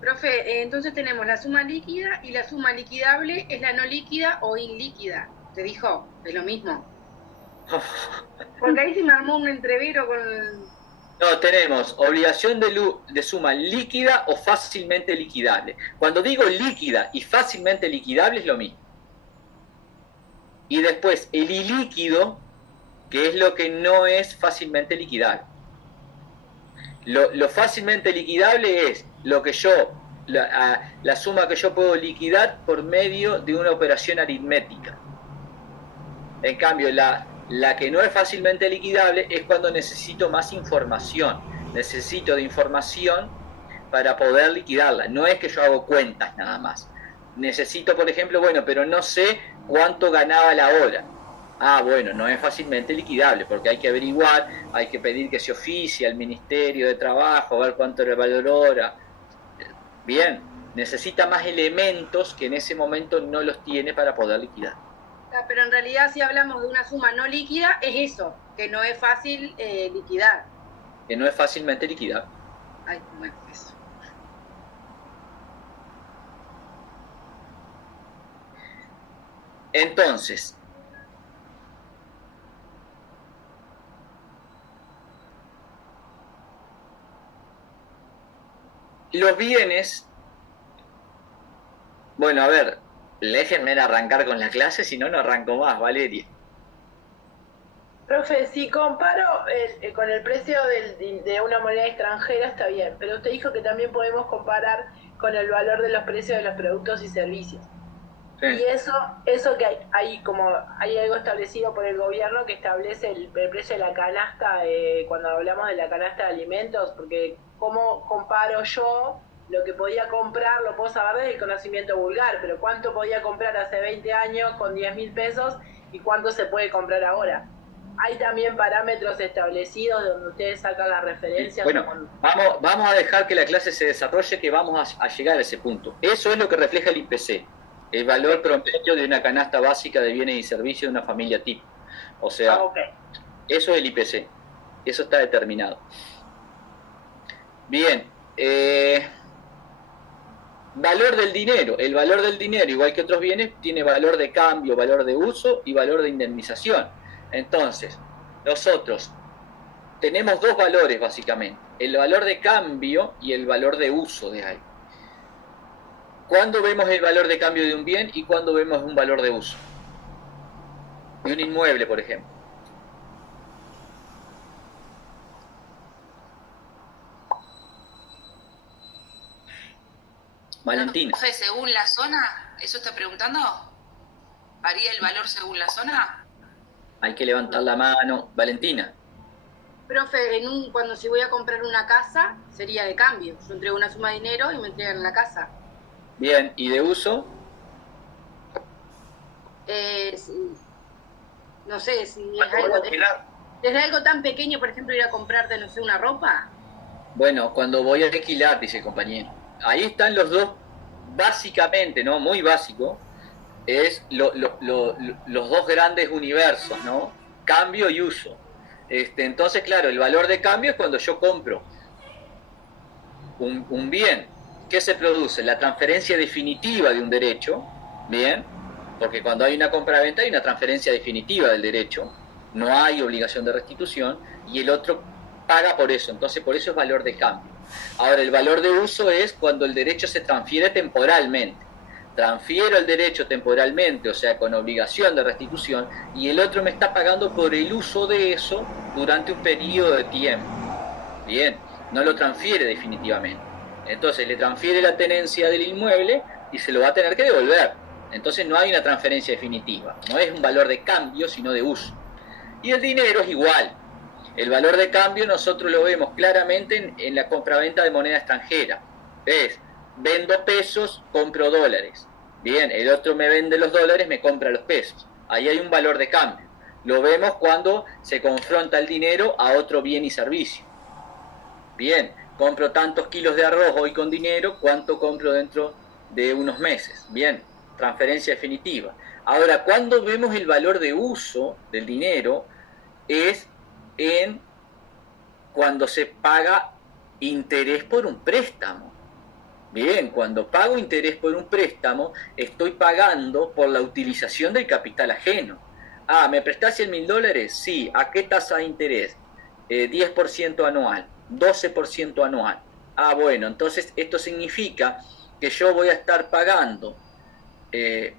Profe, entonces tenemos la suma líquida y la suma liquidable es la no líquida o ilíquida. ¿Te dijo? Es lo mismo. Porque ahí se me armó un entrevero con... No, tenemos obligación de suma líquida o fácilmente liquidable. Cuando digo líquida y fácilmente liquidable es lo mismo. Y después el ilíquido, que es lo que no es fácilmente liquidable. Lo fácilmente liquidable es lo que la suma que yo puedo liquidar por medio de una operación aritmética. En cambio, la que no es fácilmente liquidable es cuando necesito más información. Necesito de información para poder liquidarla. No es que yo hago cuentas nada más. Necesito, por ejemplo, bueno, pero no sé cuánto ganaba la hora. Ah, bueno, no es fácilmente liquidable porque hay que averiguar, hay que pedir que se oficie al Ministerio de Trabajo, a ver cuánto era el valor hora. Bien, necesita más elementos que en ese momento no los tiene para poder liquidar. Pero en realidad si hablamos de una suma no líquida es eso, que no es fácil liquidar. Que no es fácilmente liquidable. Ay, bueno, eso. Entonces, los bienes, bueno, a ver, déjenme arrancar con la clase, si no, no arranco más, Valeria. Profe, si comparo con el precio de una moneda extranjera está bien, pero usted dijo que también podemos comparar con el valor de los precios de los productos y servicios. Sí. Y eso que hay como hay algo establecido por el gobierno que establece el precio de la canasta, cuando hablamos de la canasta de alimentos, porque cómo comparo yo lo que podía comprar, lo puedo saber desde el conocimiento vulgar, pero cuánto podía comprar hace 20 años con 10.000 pesos y cuánto se puede comprar ahora. Hay también parámetros establecidos donde ustedes sacan las referencias. Bueno, vamos a dejar que la clase se desarrolle, que vamos a llegar a ese punto. Eso es lo que refleja el IPC, el valor promedio de una canasta básica de bienes y servicios de una familia tipo. O sea, eso es el IPC, eso está determinado. Bien, valor del dinero. El valor del dinero, igual que otros bienes, tiene valor de cambio, valor de uso y valor de indemnización. Entonces, nosotros tenemos dos valores básicamente, el valor de cambio y el valor de uso de algo. ¿Cuándo vemos el valor de cambio de un bien y cuándo vemos un valor de uso? De un inmueble, por ejemplo. Valentina. Profe, según la zona, ¿eso está preguntando? ¿Varía el valor según la zona? Hay que levantar la mano. Valentina. Profe, cuando si voy a comprar una casa, sería de cambio. Yo entrego una suma de dinero y me entregan la casa. Bien, ¿y de uso? No sé, si es algo... Desde algo tan pequeño, por ejemplo, ir a comprarte, no sé, una ropa. Bueno, cuando voy a alquilar, dice el compañero. Ahí están los dos, básicamente, ¿no? Muy básico. Es los dos grandes universos, ¿no? Cambio y uso. Entonces, claro, el valor de cambio es cuando yo compro un bien. ¿Qué se produce? La transferencia definitiva de un derecho, ¿bien? Porque cuando hay una compra-venta hay una transferencia definitiva del derecho, no hay obligación de restitución, y el otro paga por eso, entonces por eso es valor de cambio. Ahora, el valor de uso es cuando el derecho se transfiere temporalmente. Transfiero el derecho temporalmente, o sea, con obligación de restitución, y el otro me está pagando por el uso de eso durante un periodo de tiempo. Bien, no lo transfiere definitivamente. Entonces le transfiere la tenencia del inmueble y se lo va a tener que devolver. Entonces no hay una transferencia definitiva, no es un valor de cambio, sino de uso. Y el dinero es igual. El valor de cambio nosotros lo vemos claramente en la compraventa de moneda extranjera. ¿Ves? Vendo pesos, compro dólares. Bien, el otro me vende los dólares, me compra los pesos. Ahí hay un valor de cambio. Lo vemos cuando se confronta el dinero a otro bien y servicio. Bien, compro tantos kilos de arroz hoy con dinero, ¿cuánto compro dentro de unos meses? Bien, transferencia definitiva. Ahora, cuando vemos el valor de uso del dinero, es cuando se paga interés por un préstamo. Bien, cuando pago interés por un préstamo, estoy pagando por la utilización del capital ajeno. Ah, ¿me prestás $100.000? Sí. ¿A qué tasa de interés? 10% anual, 12% anual. Ah, bueno, entonces esto significa que yo voy a estar pagando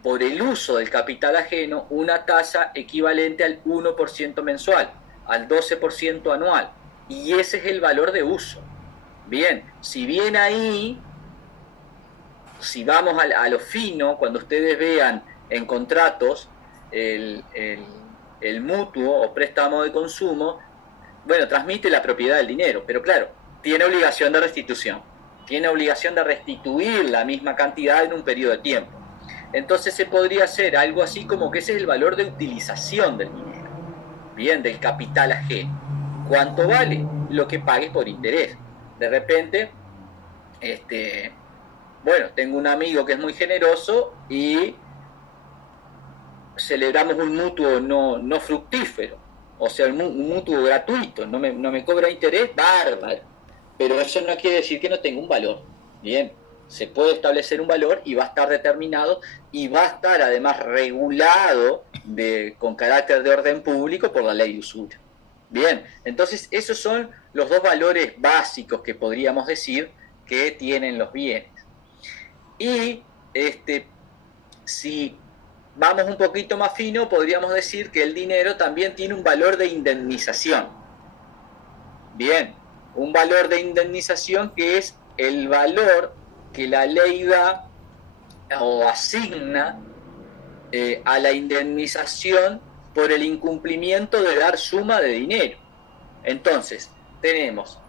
por el uso del capital ajeno una tasa equivalente al 1% mensual, al 12% anual. Y ese es el valor de uso. Bien, si bien ahí... Si vamos a lo fino, cuando ustedes vean en contratos el mutuo o préstamo de consumo, bueno, transmite la propiedad del dinero, pero claro, tiene obligación de restitución, tiene obligación de restituir la misma cantidad en un periodo de tiempo. Entonces se podría hacer algo así como que ese es el valor de utilización del dinero, bien, del capital ajeno. ¿Cuánto vale? Lo que pagues por interés. De repente, bueno, tengo un amigo que es muy generoso y celebramos un mutuo no fructífero, o sea, un mutuo gratuito, no me cobra interés, bárbaro, pero eso no quiere decir que no tenga un valor. Bien, se puede establecer un valor y va a estar determinado y va a estar además regulado con carácter de orden público por la ley de usura. Bien, entonces esos son los dos valores básicos que podríamos decir que tienen los bienes. Y si vamos un poquito más fino, podríamos decir que el dinero también tiene un valor de indemnización. Bien, un valor de indemnización que es el valor que la ley da o asigna a la indemnización por el incumplimiento de dar suma de dinero. Entonces, tenemos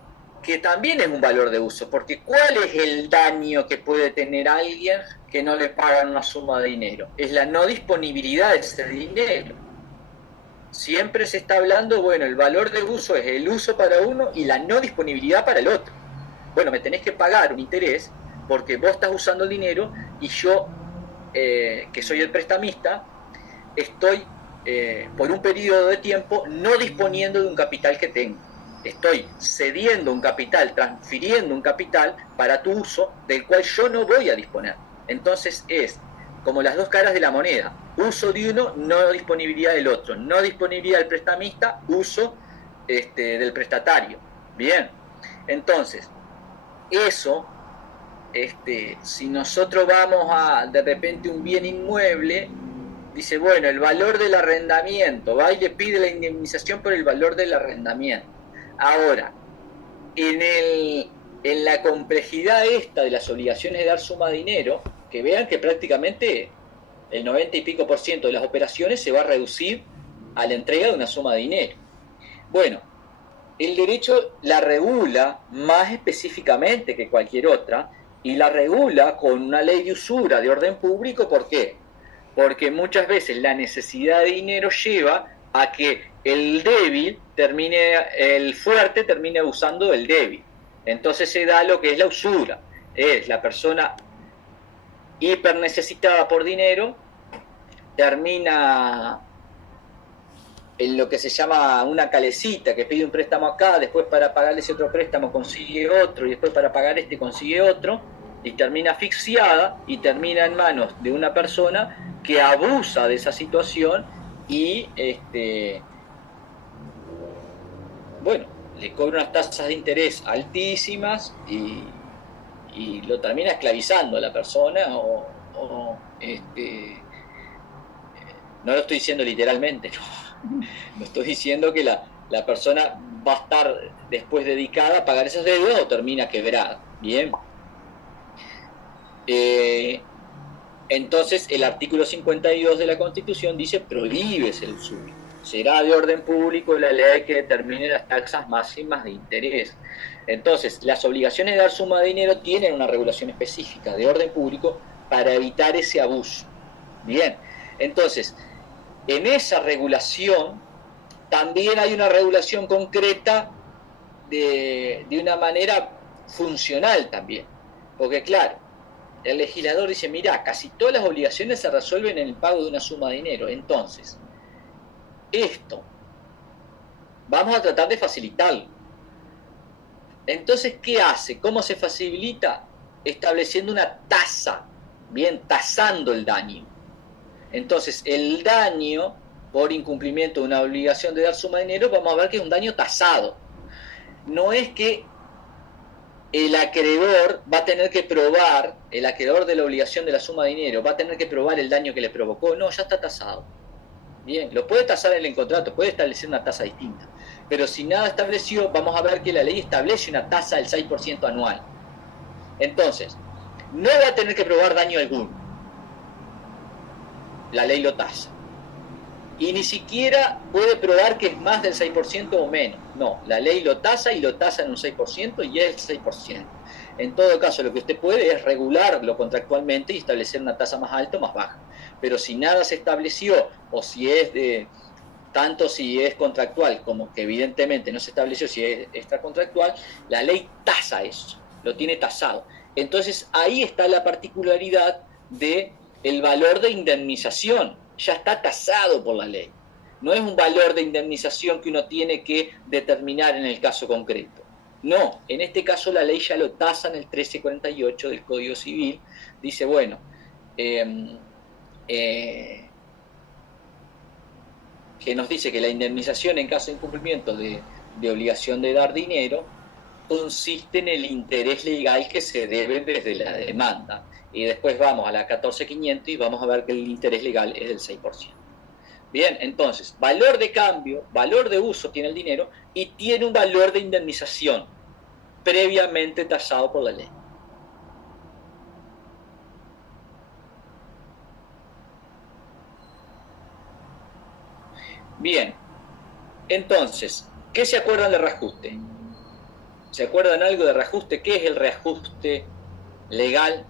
que también es un valor de uso, porque ¿cuál es el daño que puede tener alguien que no le pagan una suma de dinero? Es la no disponibilidad de ese dinero. Siempre se está hablando, bueno, el valor de uso es el uso para uno y la no disponibilidad para el otro. Bueno, me tenés que pagar un interés porque vos estás usando el dinero y yo, que soy el prestamista, estoy por un periodo de tiempo no disponiendo de un capital que tengo. Estoy cediendo un capital, transfiriendo un capital para tu uso del cual yo no voy a disponer. Entonces es como las dos caras de la moneda. Uso de uno, no disponibilidad del otro. No disponibilidad del prestamista, uso del prestatario. Bien, entonces, eso, si nosotros vamos a, de repente, un bien inmueble, dice, bueno, el valor del arrendamiento, va y le pide la indemnización por el valor del arrendamiento. Ahora, en la complejidad esta de las obligaciones de dar suma de dinero, que vean que prácticamente el 90 y pico % de las operaciones se va a reducir a la entrega de una suma de dinero. Bueno, el derecho la regula más específicamente que cualquier otra y la regula con una ley de usura de orden público. ¿Por qué? Porque muchas veces la necesidad de dinero lleva a que el débil el fuerte termine abusando del débil. Entonces se da lo que es la usura. Es la persona hiper necesitada por dinero, termina en lo que se llama una calecita, que pide un préstamo acá, después para pagar ese otro préstamo consigue otro, y después para pagar consigue otro, y termina asfixiada y termina en manos de una persona que abusa de esa situación y bueno, le cobra unas tasas de interés altísimas y lo termina esclavizando a la persona no lo estoy diciendo literalmente, no estoy diciendo que la persona va a estar después dedicada a pagar esas deudas o termina quebrada. Bien. Entonces el artículo 52 de la Constitución dice prohíbes el usura. Será de orden público la ley que determine las taxas máximas de interés. Entonces, las obligaciones de dar suma de dinero tienen una regulación específica de orden público para evitar ese abuso. Bien, entonces, en esa regulación también hay una regulación concreta de una manera funcional también. Porque claro, el legislador dice, mirá, casi todas las obligaciones se resuelven en el pago de una suma de dinero. Entonces, esto, vamos a tratar de facilitarlo. Entonces, ¿qué hace? ¿Cómo se facilita? Estableciendo una tasa, bien, tasando el daño. Entonces, el daño por incumplimiento de una obligación de dar suma de dinero, vamos a ver que es un daño tasado. No es que el acreedor va a tener que probar, el acreedor de la obligación de la suma de dinero va a tener que probar el daño que le provocó. No, ya está tasado. Bien, lo puede tasar en el contrato, puede establecer una tasa distinta. Pero si nada estableció, vamos a ver que la ley establece una tasa del 6% anual. Entonces, no va a tener que probar daño alguno. La ley lo tasa. Y ni siquiera puede probar que es más del 6% o menos. No, la ley lo tasa y lo tasa en un 6% y es el 6%. En todo caso, lo que usted puede es regularlo contractualmente y establecer una tasa más alta o más baja. Pero si nada se estableció, o si es tanto si es contractual como que evidentemente no se estableció si es extracontractual, la ley tasa eso, lo tiene tasado. Entonces ahí está la particularidad del valor de indemnización. Ya está tasado por la ley. No es un valor de indemnización que uno tiene que determinar en el caso concreto. No, en este caso la ley ya lo tasa en el 1348 del Código Civil. Dice, bueno, que nos dice que la indemnización en caso de incumplimiento de obligación de dar dinero consiste en el interés legal que se debe desde la demanda. Y después vamos a la 14500 y vamos a ver que el interés legal es del 6%. Bien, entonces, valor de cambio, valor de uso tiene el dinero y tiene un valor de indemnización previamente tasado por la ley. Bien, entonces, ¿qué se acuerdan de reajuste? ¿Se acuerdan algo de reajuste? ¿Qué es el reajuste legal?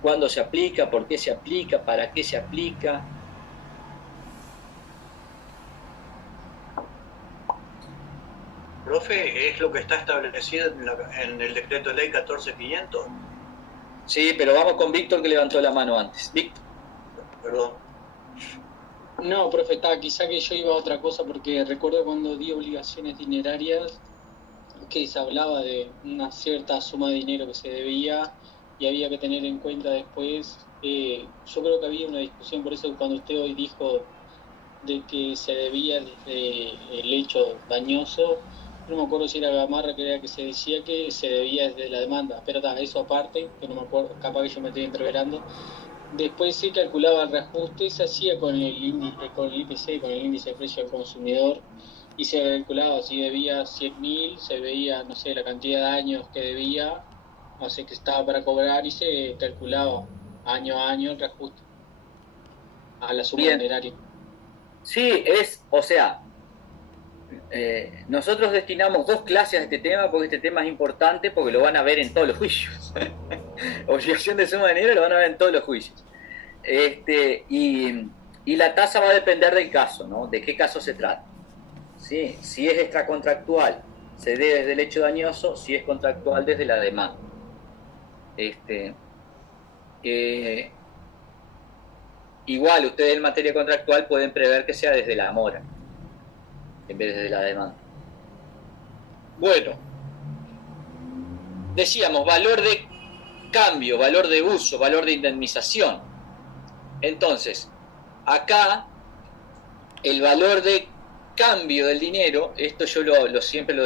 ¿Cuándo se aplica? ¿Por qué se aplica? ¿Para qué se aplica? Profe, ¿es lo que está establecido en el decreto de ley 14500? Sí, pero vamos con Víctor que levantó la mano antes. Víctor. Perdón. No, profe, quizá que yo iba a otra cosa porque recuerdo cuando di obligaciones dinerarias que se hablaba de una cierta suma de dinero que se debía y había que tener en cuenta después. Yo creo que había una discusión, por eso cuando usted hoy dijo de que se debía desde el hecho dañoso, no me acuerdo si era Gamarra que era que se decía que se debía desde la demanda, pero eso aparte, que no me acuerdo, capaz que yo me estoy entreverando. Después se calculaba el reajuste, se hacía con el índice, con el IPC, con el índice de precio del consumidor, y se calculaba si debía 100.000, se veía, no sé, la cantidad de años que debía, no sé, que estaba para cobrar, y se calculaba año a año el reajuste a la suma dineraria. Sí, o sea, nosotros destinamos 2 clases a este tema porque este tema es importante porque lo van a ver en todos los juicios. Obligación de suma de dinero lo van a ver en todos los juicios. Y la tasa va a depender del caso, ¿no? De qué caso se trata. ¿Sí? Si es extracontractual, se debe desde el hecho dañoso; si es contractual, desde la demanda. Igual, ustedes en materia contractual pueden prever que sea desde la mora en vez de desde la demanda. Bueno, decíamos valor de cambio, valor de uso, valor de indemnización. Entonces, acá el valor de cambio del dinero, esto yo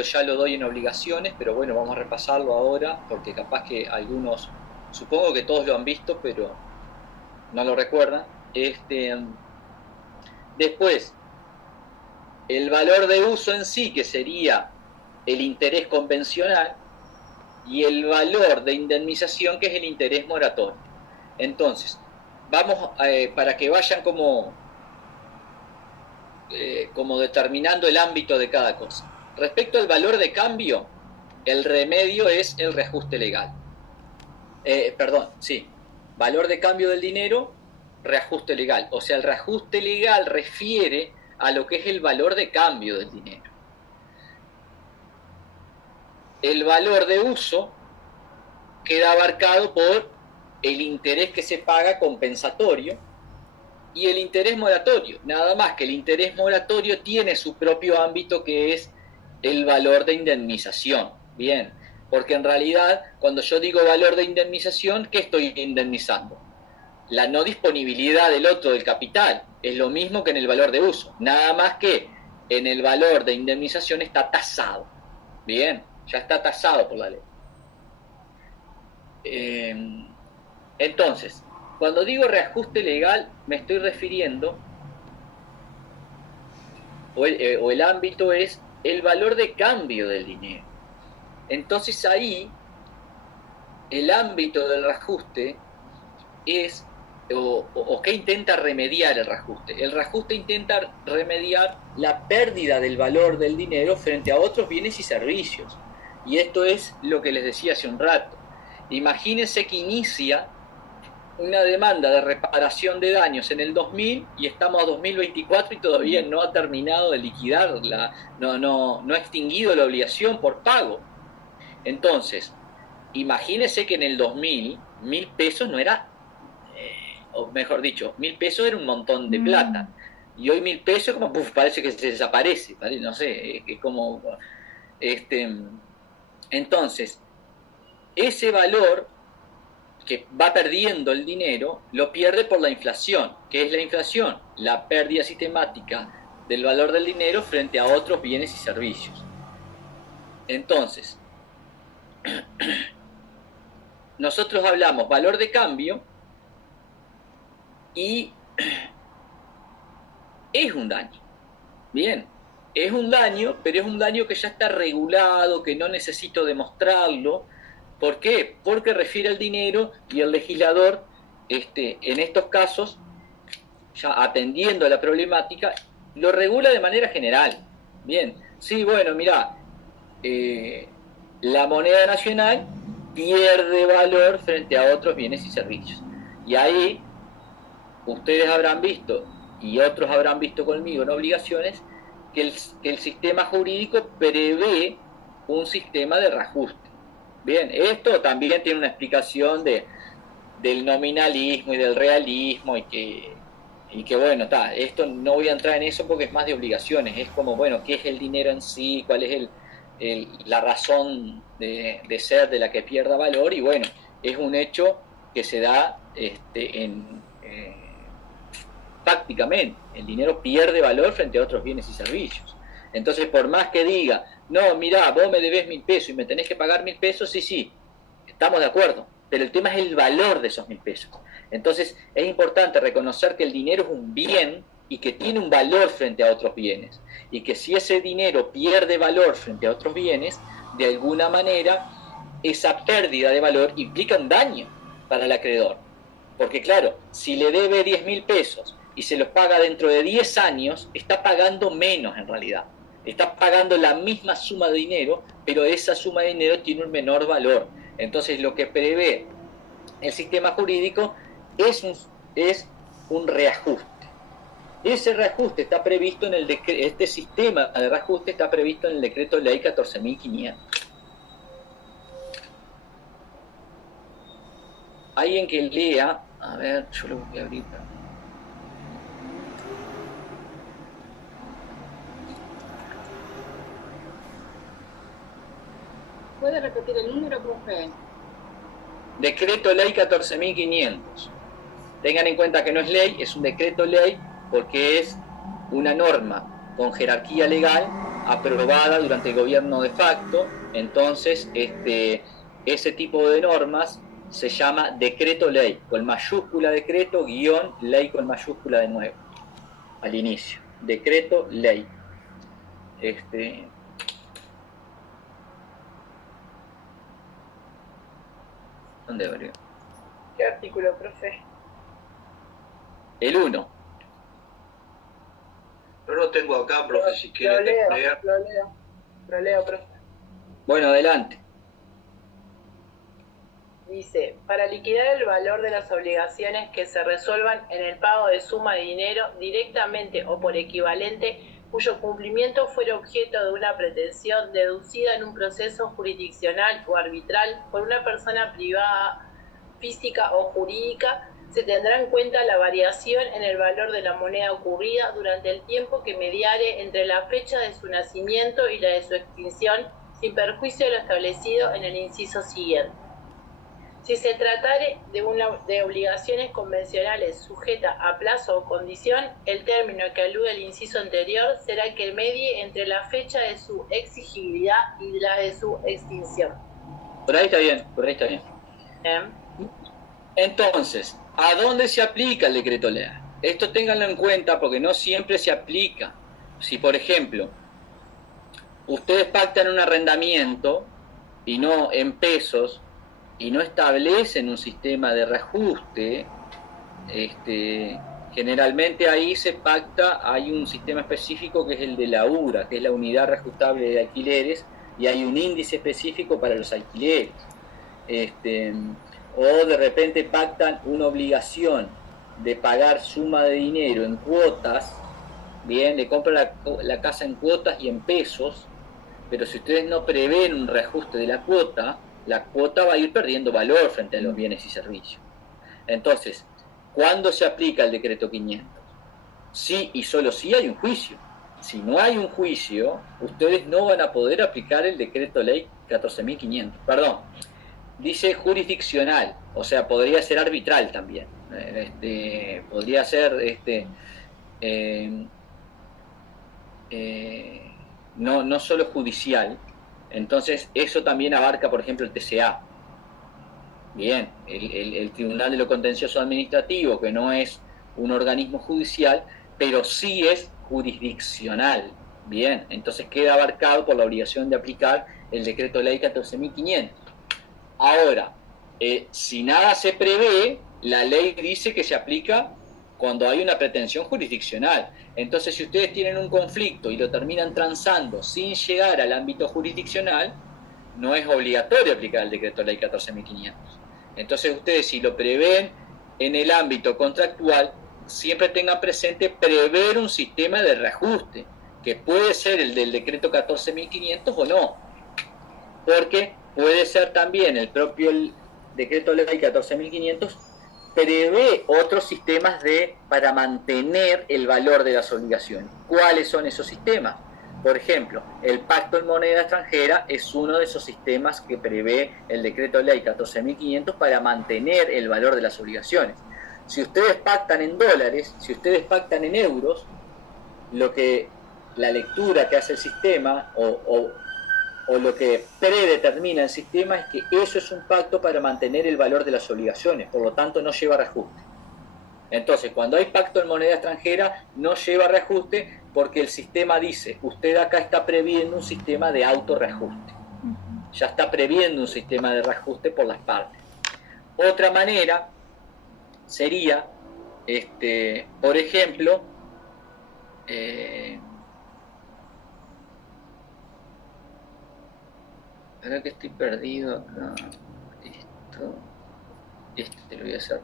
ya lo doy en obligaciones, pero bueno, vamos a repasarlo ahora porque capaz que algunos, supongo que todos lo han visto, pero no lo recuerdan. Después, el valor de uso en sí, que sería el interés convencional, y el valor de indemnización, que es el interés moratorio. Entonces, vamos para que vayan como determinando el ámbito de cada cosa. Respecto al valor de cambio, el remedio es el reajuste legal. Valor de cambio del dinero, reajuste legal. O sea, el reajuste legal refiere a lo que es el valor de cambio del dinero. El valor de uso queda abarcado por el interés que se paga compensatorio y el interés moratorio. Nada más que el interés moratorio tiene su propio ámbito, que es el valor de indemnización. Bien, porque en realidad cuando yo digo valor de indemnización, ¿qué estoy indemnizando? La no disponibilidad del otro del capital. Es lo mismo que en el valor de uso. Nada más que en el valor de indemnización está tasado. Bien, ya está tasado por la ley. Entonces, cuando digo reajuste legal, me estoy refiriendo, o el ámbito es el valor de cambio del dinero. Entonces ahí, el ámbito del reajuste es, o qué intenta remediar el reajuste. El reajuste intenta remediar la pérdida del valor del dinero frente a otros bienes y servicios. Y esto es lo que les decía hace un rato. Imagínense que inicia una demanda de reparación de daños en el 2000 y estamos a 2024 y todavía no ha terminado de liquidar, no ha extinguido la obligación por pago. Entonces, imagínense que en el 2000, 1.000 pesos no era, o mejor dicho, 1.000 pesos era un montón de plata. Y hoy 1.000 pesos como parece que se desaparece, ¿vale? No sé, es como... Entonces, ese valor que va perdiendo el dinero, lo pierde por la inflación. ¿Qué es la inflación? La pérdida sistemática del valor del dinero frente a otros bienes y servicios. Entonces, nosotros hablamos valor de cambio y es un daño. Bien, es un daño, pero es un daño que ya está regulado, que no necesito demostrarlo. ¿Por qué? Porque refiere al dinero y el legislador, en estos casos, ya atendiendo a la problemática, lo regula de manera general. Bien, sí, bueno, mirá, la moneda nacional pierde valor frente a otros bienes y servicios. Y ahí ustedes habrán visto, y otros habrán visto conmigo en obligaciones, que el sistema jurídico prevé un sistema de reajuste. Bien, esto también tiene una explicación del nominalismo y del realismo, y que bueno, esto no voy a entrar en eso porque es más de obligaciones, es como, bueno, qué es el dinero en sí, cuál es la razón de ser de la que pierda valor, y bueno, es un hecho que se da prácticamente, el dinero pierde valor frente a otros bienes y servicios. Entonces, por más que diga, no, mirá, vos me debes 1.000 pesos y me tenés que pagar 1.000 pesos, sí, estamos de acuerdo, pero el tema es el valor de esos 1.000 pesos. Entonces, es importante reconocer que el dinero es un bien y que tiene un valor frente a otros bienes, y que si ese dinero pierde valor frente a otros bienes, de alguna manera, esa pérdida de valor implica un daño para el acreedor. Porque claro, si le debe 10.000 pesos y se los paga dentro de 10 años, está pagando menos en realidad. Está pagando la misma suma de dinero, pero esa suma de dinero tiene un menor valor. Entonces lo que prevé el sistema jurídico es un reajuste. Ese reajuste está previsto en este sistema de reajuste está previsto en el decreto ley 14.500. Alguien que lea, a ver, yo lo voy a abrir. ¿Puede repetir el número, profe? Decreto ley 14.500. Tengan en cuenta que no es ley, es un decreto ley porque es una norma con jerarquía legal aprobada durante el gobierno de facto. Entonces, ese tipo de normas se llama decreto ley, con mayúscula decreto, guión ley con mayúscula de nuevo, al inicio. Decreto ley. ¿Dónde abrió? ¿Qué artículo, profe? El 1. Yo lo tengo acá, profe, si quiere leer. Lo leo, profe. Bueno, adelante. Dice, para liquidar el valor de las obligaciones que se resuelvan en el pago de suma de dinero directamente o por equivalente, cuyo cumplimiento fuera objeto de una pretensión deducida en un proceso jurisdiccional o arbitral por una persona privada, física o jurídica, se tendrá en cuenta la variación en el valor de la moneda ocurrida durante el tiempo que mediare entre la fecha de su nacimiento y la de su extinción, sin perjuicio de lo establecido en el inciso siguiente. Si se tratare de obligaciones convencionales sujetas a plazo o condición, el término que alude al inciso anterior será el que medie entre la fecha de su exigibilidad y la de su extinción. Por ahí está bien, por ahí está bien. Entonces, ¿a dónde se aplica el decreto ley? Esto ténganlo en cuenta porque no siempre se aplica. Si, por ejemplo, ustedes pactan un arrendamiento y no en pesos, y no establecen un sistema de reajuste, generalmente ahí se pacta, hay un sistema específico que es el de la URA, que es la unidad reajustable de alquileres, y hay un índice específico para los alquileres. O de repente pactan una obligación de pagar suma de dinero en cuotas, bien, le compran la casa en cuotas y en pesos, pero si ustedes no prevén un reajuste de la cuota va a ir perdiendo valor frente a los bienes y servicios. Entonces, ¿cuándo se aplica el decreto 500? Sí y solo si hay un juicio. Si no hay un juicio, ustedes no van a poder aplicar el decreto ley 14.500. Perdón, dice jurisdiccional, o sea, podría ser arbitral también. Podría ser no solo judicial. Entonces, eso también abarca, por ejemplo, el TCA. Bien, el Tribunal de lo Contencioso Administrativo, que no es un organismo judicial, pero sí es jurisdiccional. Bien, entonces queda abarcado por la obligación de aplicar el decreto ley 14.500. Ahora, si nada se prevé, la ley dice que se aplica cuando hay una pretensión jurisdiccional. Entonces, si ustedes tienen un conflicto y lo terminan transando sin llegar al ámbito jurisdiccional, no es obligatorio aplicar el decreto ley 14.500. Entonces, ustedes, si lo prevén en el ámbito contractual, siempre tengan presente prever un sistema de reajuste, que puede ser el del decreto 14.500 o no, porque puede ser también el propio decreto ley 14.500 prevé otros sistemas para mantener el valor de las obligaciones. ¿Cuáles son esos sistemas? Por ejemplo, el pacto en moneda extranjera es uno de esos sistemas que prevé el decreto ley 14.500 para mantener el valor de las obligaciones. Si ustedes pactan en dólares, si ustedes pactan en euros, la lectura que hace el sistema o lo que predetermina el sistema es que eso es un pacto para mantener el valor de las obligaciones, por lo tanto no lleva reajuste. Entonces, cuando hay pacto en moneda extranjera, no lleva reajuste porque el sistema dice, usted acá está previendo un sistema de autorreajuste. Ya está previendo un sistema de reajuste por las partes. Otra manera sería, por ejemplo, ahora que estoy perdido acá, te lo voy a hacer.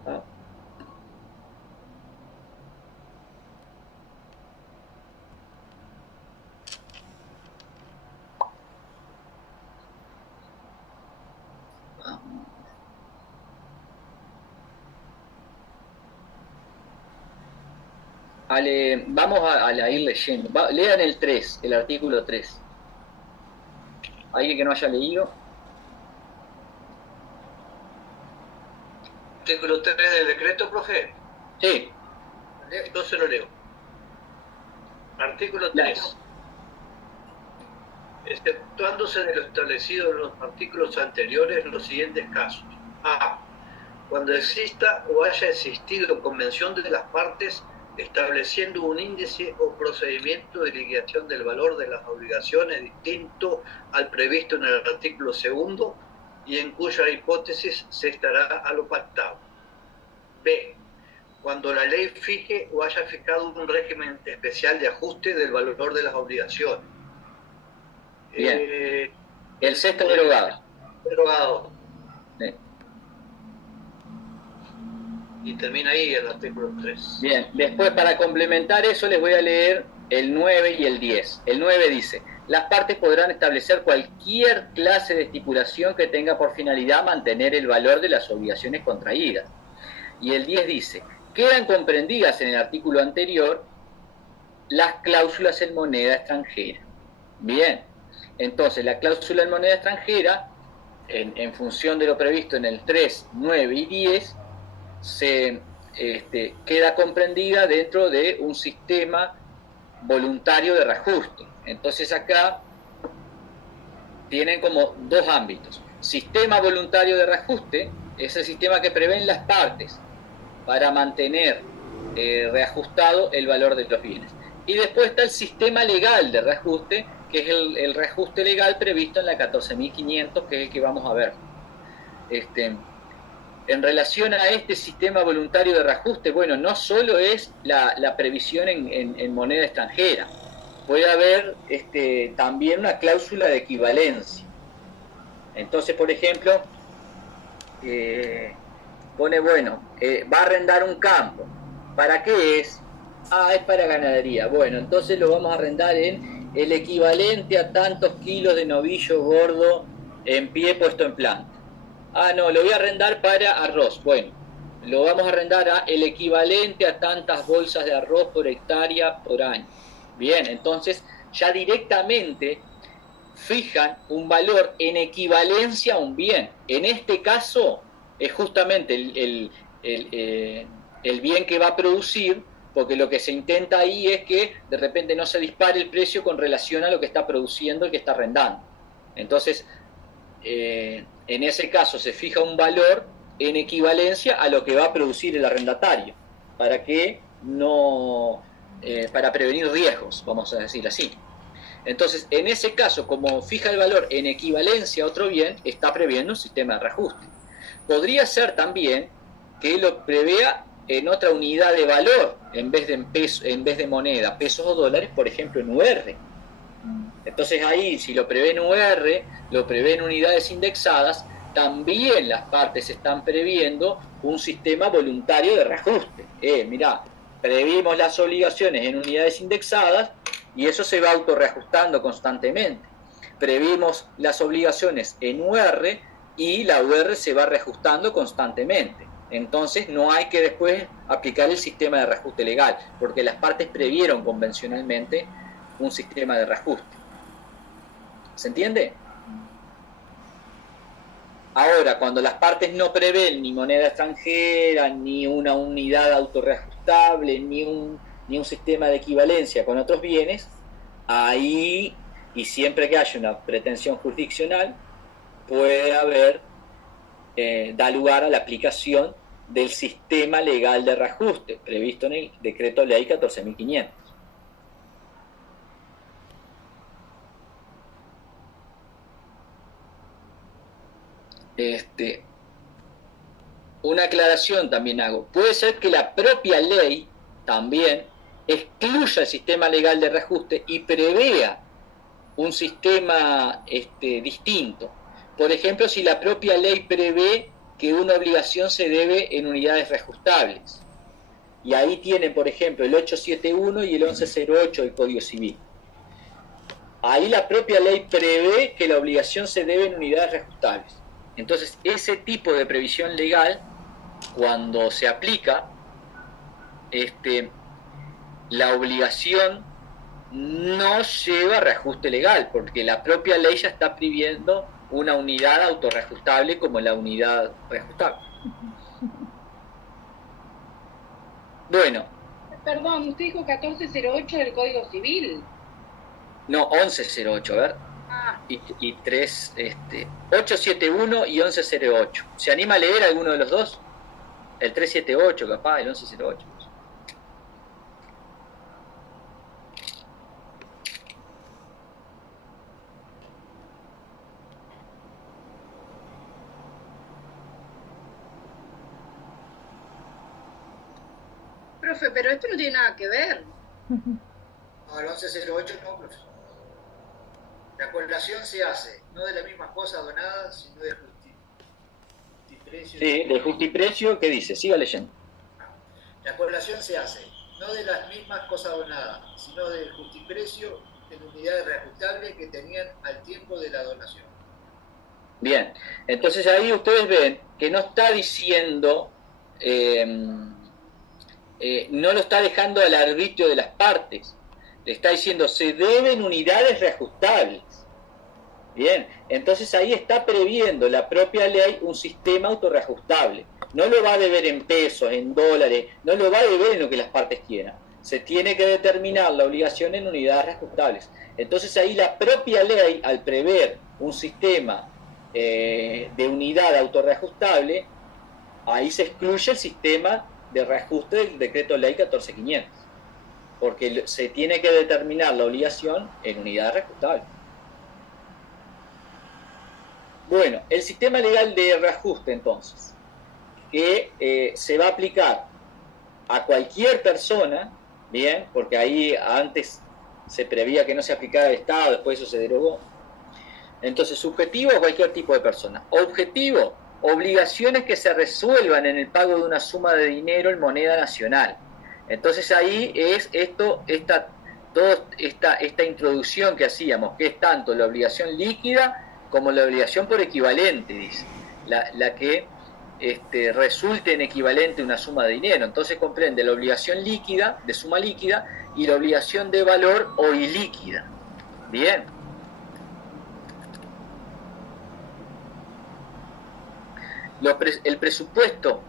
Vamos a ir leyendo. Lean el 3, el artículo 3. ¿Alguien que no haya leído? Artículo 3 del decreto, profe. Sí. Entonces lo leo. Artículo 3. Exceptuándose de lo establecido en los artículos anteriores los siguientes casos. A. Cuando exista o haya existido convención de las partes estableciendo un índice o procedimiento de liquidación del valor de las obligaciones distinto al previsto en el artículo 2 y en cuya hipótesis se estará a lo pactado. B. Cuando la ley fije o haya fijado un régimen especial de ajuste del valor de las obligaciones. Bien. El sexto derogado. Derogado. Sí. Y termina ahí el artículo 3. Bien, después para complementar eso les voy a leer el 9 y el 10. El 9 dice, las partes podrán establecer cualquier clase de estipulación que tenga por finalidad mantener el valor de las obligaciones contraídas. Y el 10 dice, quedan comprendidas en el artículo anterior las cláusulas en moneda extranjera. Bien, entonces la cláusula en moneda extranjera, en función de lo previsto en el 3, 9 y 10, queda comprendida dentro de un sistema voluntario de reajuste. Entonces acá tienen como dos ámbitos. Sistema voluntario de reajuste es el sistema que prevén las partes para mantener reajustado el valor de los bienes. Y después está el sistema legal de reajuste, que es el reajuste legal previsto en la 14.500, que es el que vamos a ver. En relación a este sistema voluntario de reajuste, bueno, no solo es la previsión en moneda extranjera, puede haber también una cláusula de equivalencia. Entonces, por ejemplo, pone, bueno, va a arrendar un campo. ¿Para qué es? Ah, es para ganadería. Bueno, entonces lo vamos a arrendar en el equivalente a tantos kilos de novillo gordo en pie puesto en planta. Ah, no, lo voy a arrendar para arroz. Bueno, lo vamos a arrendar a el equivalente a tantas bolsas de arroz por hectárea por año. Bien, entonces ya directamente fijan un valor en equivalencia a un bien. En este caso es justamente el bien que va a producir, porque lo que se intenta ahí es que de repente no se dispare el precio con relación a lo que está produciendo y que está arrendando. Entonces, en ese caso se fija un valor en equivalencia a lo que va a producir el arrendatario, para que no, para prevenir riesgos, vamos a decir así. Entonces, en ese caso, como fija el valor en equivalencia a otro bien, está previendo un sistema de reajuste. Podría ser también que lo prevea en otra unidad de valor, en vez de moneda, pesos o dólares, por ejemplo en UR. Entonces ahí, si lo prevé en UR, lo prevé en unidades indexadas, también las partes están previendo un sistema voluntario de reajuste. Mirá, previmos las obligaciones en unidades indexadas y eso se va autorreajustando constantemente. Previmos las obligaciones en UR y la UR se va reajustando constantemente. Entonces no hay que después aplicar el sistema de reajuste legal, porque las partes previeron convencionalmente un sistema de reajuste. ¿Se entiende? Ahora, cuando las partes no prevén ni moneda extranjera, ni una unidad autorreajustable, ni un sistema de equivalencia con otros bienes, ahí, y siempre que haya una pretensión jurisdiccional, puede haber, da lugar a la aplicación del sistema legal de reajuste previsto en el Decreto Ley 14.500. Una aclaración también hago. Puede ser que la propia ley también excluya el sistema legal de reajuste y prevea un sistema distinto. Por ejemplo, si la propia ley prevé que una obligación se debe en unidades reajustables. Y ahí tienen, por ejemplo, el 871 y el 1108 del Código Civil. Ahí la propia ley prevé que la obligación se debe en unidades reajustables. Entonces, ese tipo de previsión legal, cuando se aplica, la obligación no lleva reajuste legal, porque la propia ley ya está previendo una unidad autorreajustable como la unidad reajustable. Bueno. Perdón, usted dijo 1408 del Código Civil. No, 1108, a ver. Y 871 y 1108. ¿Se anima a leer alguno de los dos? El 378 capaz, el 1108. Profe, pero esto no tiene nada que ver. No, el 1108 no, profesor. La correlación se hace, no de las mismas cosas donadas, sino de justiprecio. Sí, de justiprecio, ¿qué dice? Siga leyendo. La correlación se hace, no de las mismas cosas donadas, sino del justiprecio en unidades reajustables que tenían al tiempo de la donación. Bien, entonces ahí ustedes ven que no está diciendo, no lo está dejando al arbitrio de las partes. Le está diciendo, se deben unidades reajustables. Bien, entonces ahí está previendo la propia ley un sistema autorreajustable. No lo va a deber en pesos, en dólares, no lo va a deber en lo que las partes quieran. Se tiene que determinar la obligación en unidades reajustables. Entonces ahí la propia ley, al prever un sistema de unidad autorreajustable, ahí se excluye el sistema de reajuste del Decreto Ley 14.500. Porque se tiene que determinar la obligación en unidades reajustables. Bueno, el sistema legal de reajuste, entonces, que se va a aplicar a cualquier persona, bien, porque ahí antes se prevía que no se aplicara al Estado, después eso se derogó. Entonces, subjetivo a cualquier tipo de persona. Objetivo, obligaciones que se resuelvan en el pago de una suma de dinero en moneda nacional. Entonces ahí es toda esta introducción que hacíamos, que es tanto la obligación líquida como la obligación por equivalente, dice, la que resulte en equivalente una suma de dinero. Entonces comprende la obligación líquida, de suma líquida, y la obligación de valor o ilíquida. Bien. El presupuesto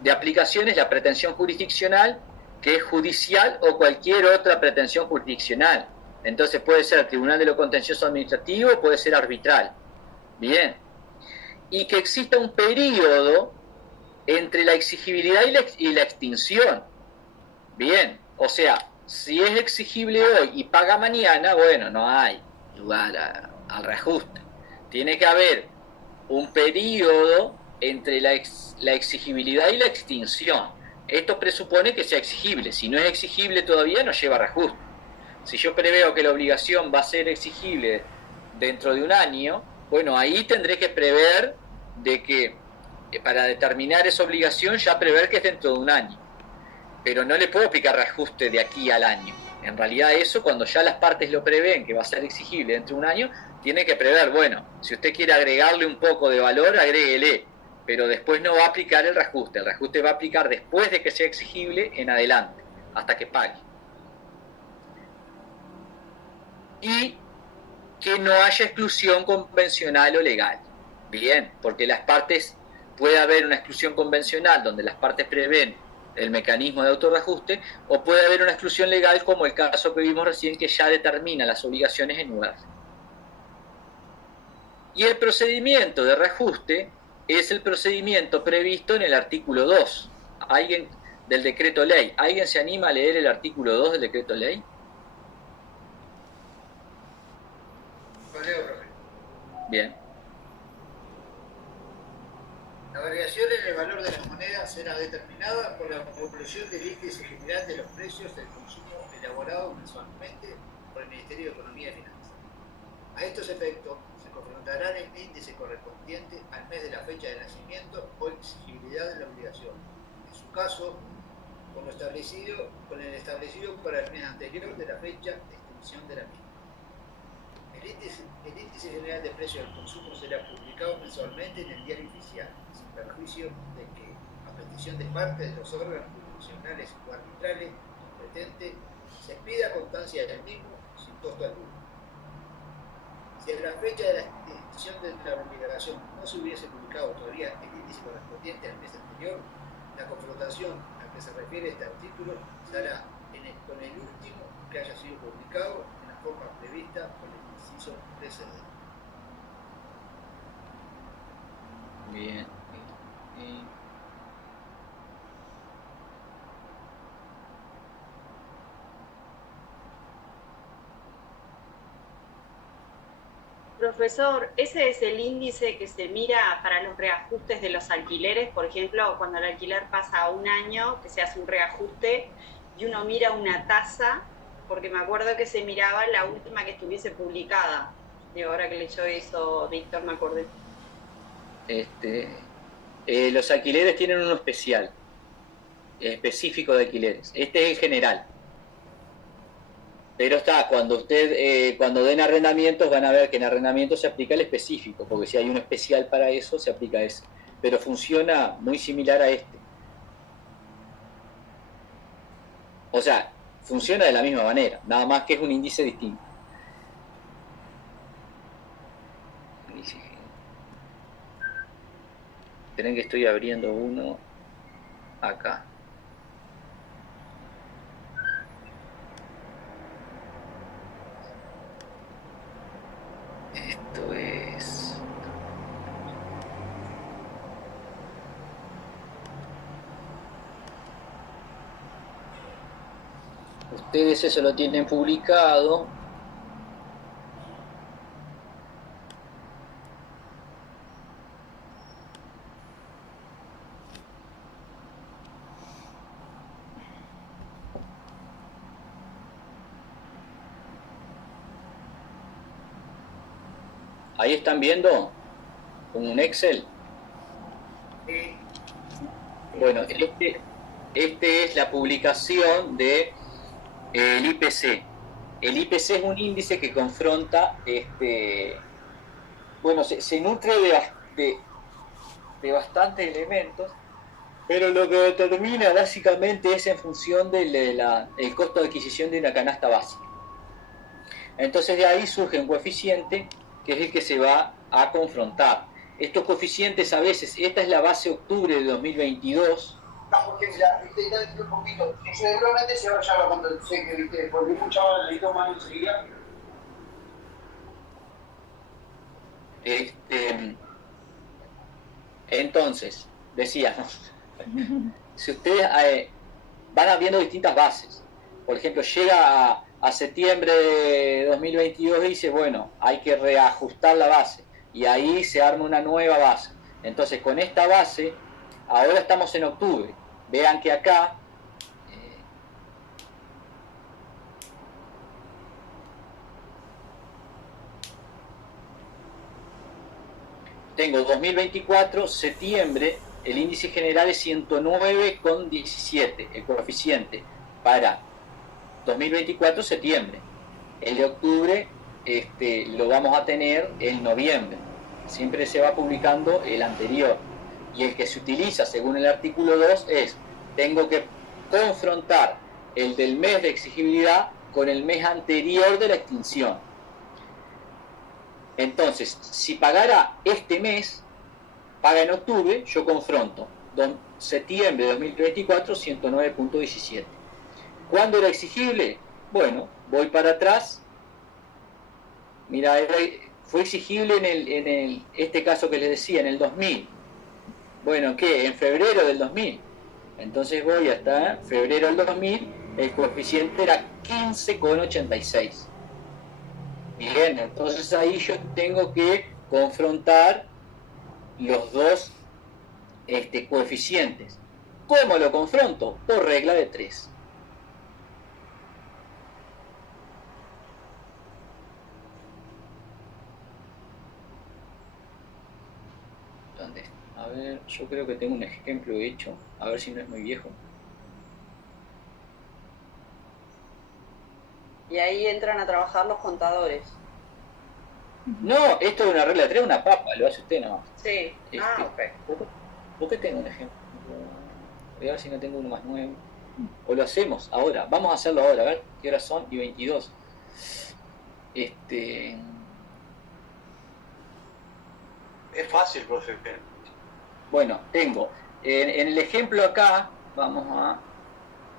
de aplicación es la pretensión jurisdiccional, que es judicial o cualquier otra pretensión jurisdiccional. Entonces puede ser tribunal de lo contencioso administrativo, puede ser arbitral. Bien. Y que exista un periodo entre la exigibilidad y la extinción. Bien. O sea, si es exigible hoy y paga mañana, bueno, no hay lugar al reajuste. Tiene que haber un periodo entre la exigibilidad y la extinción. Esto presupone que sea exigible. Si no es exigible todavía, no lleva reajuste. Si yo preveo que la obligación va a ser exigible dentro de un año, bueno, ahí tendré que prever de que para determinar esa obligación ya prever que es dentro de un año. Pero no le puedo aplicar reajuste de aquí al año. En realidad eso, cuando ya las partes lo prevén que va a ser exigible dentro de un año, tiene que prever, bueno, si usted quiere agregarle un poco de valor, agréguele, pero después no va a aplicar el reajuste va a aplicar después de que sea exigible en adelante, hasta que pague. Y que no haya exclusión convencional o legal. Bien, porque las partes, puede haber una exclusión convencional donde las partes prevén el mecanismo de autorreajuste, o puede haber una exclusión legal como el caso que vimos recién, que ya determina las obligaciones en UR. Y el procedimiento de reajuste es el procedimiento previsto en el artículo 2 del decreto ley. ¿Alguien se anima a leer el artículo 2 del decreto ley? Bien. La variación en el valor de la moneda será determinada por la evolución del índice general de los precios del consumo elaborado mensualmente por el Ministerio de Economía y Finanzas. A estos efectos, se confrontará el índice correspondiente al mes de la fecha de nacimiento o exigibilidad de la obligación. En su caso, con el establecido para el mes anterior de la fecha de extinción de la misma. El índice general de precios del consumo será publicado mensualmente en el diario oficial, sin perjuicio de que, a petición de parte de los órganos jurisdiccionales o arbitrales competentes, se pida constancia del mismo sin costo alguno. Si a la fecha de la extinción de la obligación no se hubiese publicado todavía el índice correspondiente al mes anterior, la confrontación a que se refiere este artículo será con el último que haya sido publicado en la forma prevista por el inciso precedente. Bien. Profesor, ¿ese es el índice que se mira para los reajustes de los alquileres? Por ejemplo, cuando el alquiler pasa a un año, que se hace un reajuste y uno mira una tasa, porque me acuerdo que se miraba la última que estuviese publicada. Y ahora que leyó eso, Víctor, me acordé. Los alquileres tienen uno específico de alquileres. Este es el general. Pero cuando den arrendamientos van a ver que en arrendamientos se aplica el específico, porque si hay uno especial para eso, se aplica ese. Pero funciona muy similar a este. O sea, funciona de la misma manera, nada más que es un índice distinto. Esperen que estoy abriendo uno acá. Esto es... Ustedes eso lo tienen publicado. Ahí están viendo un Excel. Bueno, este es la publicación de el IPC. El IPC es un índice que confronta, bueno, se nutre de bastantes elementos, pero lo que determina básicamente es en función del costo de adquisición de una canasta básica. Entonces de ahí surge un coeficiente que es el que se va a confrontar. Estos coeficientes a veces, esta es la base octubre de 2022. No, porque ya, un poquito, seguramente se va a llevar cuando sé que, viste, porque mucha hora le toma enseguida. Entonces, decíamos, si ustedes van habiendo distintas bases, por ejemplo, llega a septiembre de 2022 y dice, bueno, hay que reajustar la base, y ahí se arma una nueva base. Entonces, con esta base, ahora estamos en octubre, vean que acá tengo 2024, septiembre, el índice general es 109,17, el coeficiente para 2024, septiembre. El de octubre lo vamos a tener en noviembre. Siempre se va publicando el anterior. Y el que se utiliza, según el artículo 2, es, tengo que confrontar el del mes de exigibilidad con el mes anterior de la extinción. Entonces, si pagara este mes, paga en octubre, yo confronto septiembre de 2024, 109,17. ¿Cuándo era exigible? Bueno, voy para atrás. Mira, fue exigible en este caso que les decía, en el 2000. Bueno, ¿qué? En febrero del 2000. Entonces voy hasta febrero del 2000, el coeficiente era 15,86. Bien, entonces ahí yo tengo que confrontar los dos coeficientes. ¿Cómo lo confronto? Por regla de 3. ¿Dónde está? A ver, yo creo que tengo un ejemplo hecho. A ver si no es muy viejo. Y ahí entran a trabajar los contadores. No, esto de una regla de 3 es una papa, lo hace usted nomás. Sí, ok. ¿Por qué tengo un ejemplo? Voy a ver si no tengo uno más nuevo. O lo hacemos ahora. Vamos a hacerlo ahora, a ver qué horas son y 22. Es fácil, profe. Bueno, tengo. En el ejemplo acá, vamos a...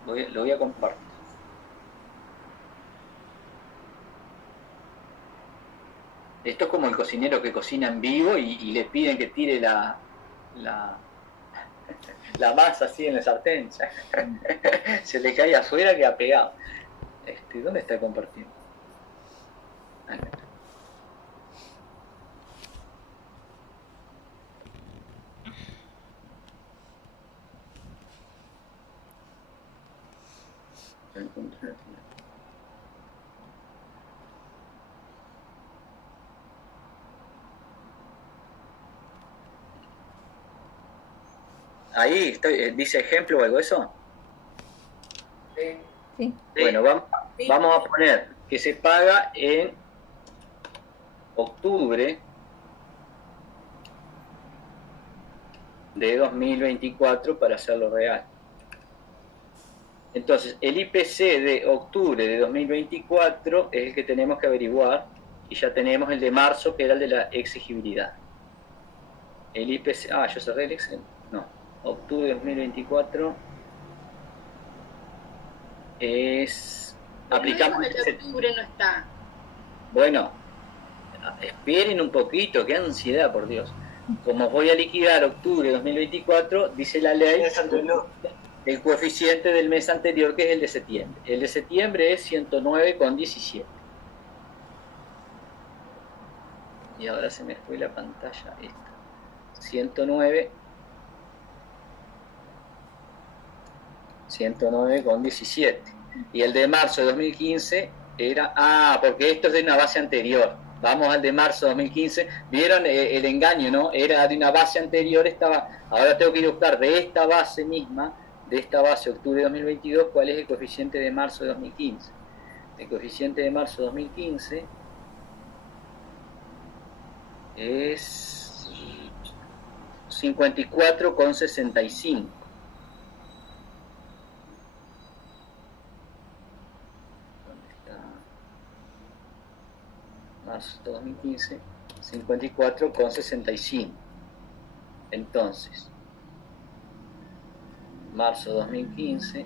lo voy a compartir. Esto es como el cocinero que cocina en vivo y le piden que tire la masa así en el sartén. Se le cae afuera, queda pegado. ¿Dónde está compartiendo? Acá está. Ahí dice ejemplo o algo de eso. Sí. Bueno, vamos a poner que se paga en octubre de 2024 para hacerlo real. Entonces, el IPC de octubre de 2024 es el que tenemos que averiguar y ya tenemos el de marzo, que era el de la exigibilidad. El IPC... yo cerré el Excel. No. Octubre de 2024 es... aplicamos... El de octubre no está. Bueno, esperen un poquito, qué ansiedad, por Dios. Como voy a liquidar octubre de 2024, dice la ley, el coeficiente del mes anterior, que es el de septiembre. El de septiembre es 109,17. Y ahora se me fue la pantalla esta. 109,17. Y el de marzo de 2015 era... porque esto es de una base anterior. Vamos al de marzo de 2015. ¿Vieron el engaño, no? Era de una base anterior, ahora tengo que ir a buscar de esta base misma, de esta base octubre de 2022, cuál es el coeficiente de marzo de 2015. El coeficiente de marzo de 2015 es 54,65. Marzo 2015, 54,65. Entonces, marzo 2015,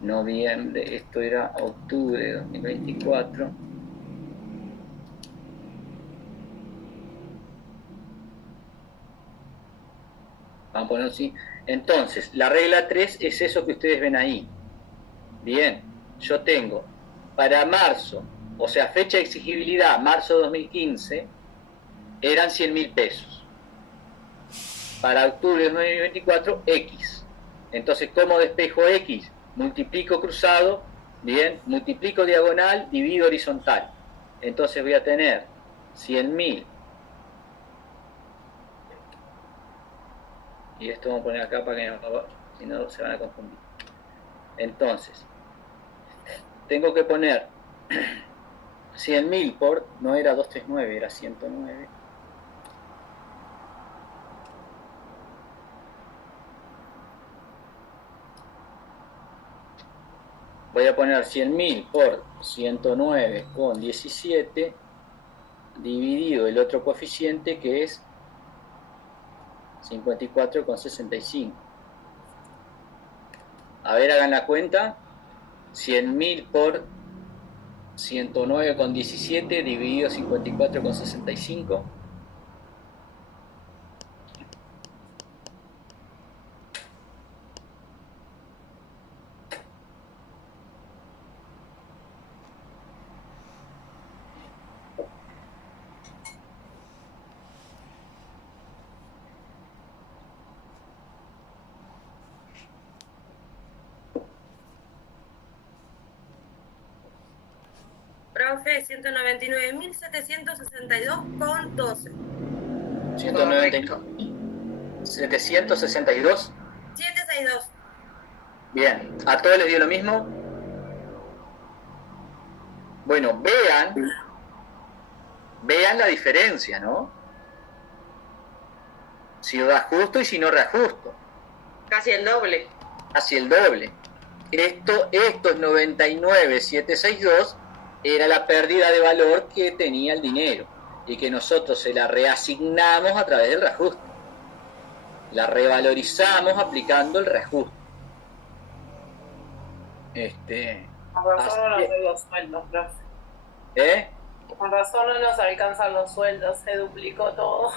noviembre, esto era octubre de 2024. Vamos a ponerlo así. Entonces, la regla 3 es eso que ustedes ven ahí. Bien, yo tengo para marzo o sea, fecha de exigibilidad, marzo 2015, eran 100.000 pesos. Para octubre de 2024, X. Entonces, ¿cómo despejo X? Multiplico cruzado, bien, multiplico diagonal, divido horizontal. Entonces voy a tener 100.000. Y esto vamos a poner acá para que no, si no se van a confundir. Entonces, tengo que poner 100.000 por, no era 239, era 109. Voy a poner 100.000 por 109,17 dividido el otro coeficiente que es 54,65. A ver, hagan la cuenta. 100.000 por 109,17 dividido 54,65. Profe, 199.762,12. 762. 762. Bien, ¿a todos les dio lo mismo? Bueno, vean la diferencia, ¿no? Si reajusto y si no reajusto. Casi el doble. Casi el doble. Estos 99,762 era la pérdida de valor que tenía el dinero y que nosotros se la reasignamos a través del reajuste. La revalorizamos aplicando el reajuste. Con razón no nos dan los sueldos, profe. Con razón no nos alcanzan los sueldos, se duplicó todo.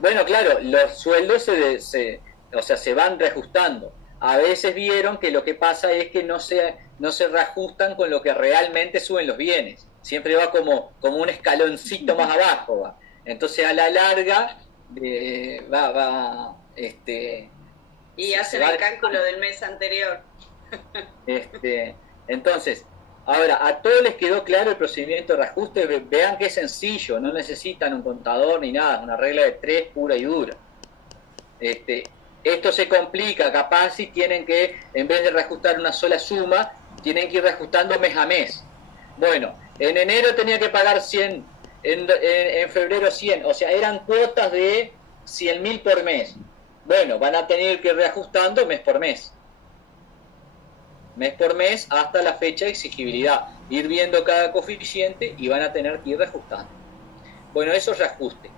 Bueno, claro, los sueldos se van reajustando. A veces vieron que lo que pasa es que no se reajustan con lo que realmente suben los bienes. Siempre va como un escaloncito más abajo. Va. Entonces a la larga y hacen el cálculo del mes anterior. Entonces, ahora, a todos les quedó claro el procedimiento de reajuste. Vean que es sencillo, no necesitan un contador ni nada, es una regla de 3 pura y dura. Esto se complica, capaz si tienen que, en vez de reajustar una sola suma, tienen que ir reajustando mes a mes. Bueno, en enero tenía que pagar 100, en febrero 100, o sea, eran cuotas de 100.000 por mes. Bueno, van a tener que ir reajustando mes por mes. Mes por mes hasta la fecha de exigibilidad. Ir viendo cada coeficiente y van a tener que ir reajustando. Bueno, eso es reajuste.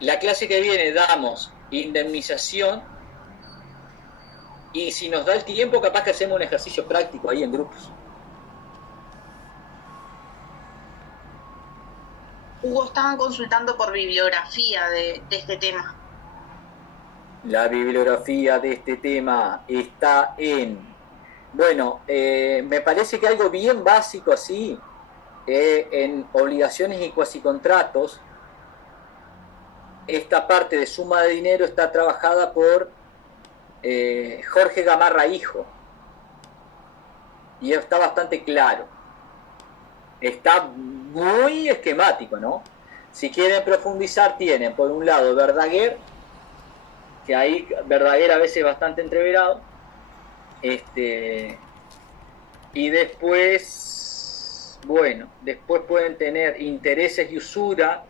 La clase que viene damos indemnización. Y si nos da el tiempo, capaz que hacemos un ejercicio práctico ahí en grupos. Hugo, estaban consultando por bibliografía de este tema. La bibliografía de este tema está en... Bueno, me parece que algo bien básico así, en obligaciones y cuasicontratos, esta parte de suma de dinero está trabajada por Jorge Gamarra Hijo y está bastante claro, está muy esquemático, ¿no? Si quieren profundizar tienen por un lado Verdaguer, que ahí Verdaguer a veces es bastante entreverado, y después, bueno, después pueden tener Intereses y Usura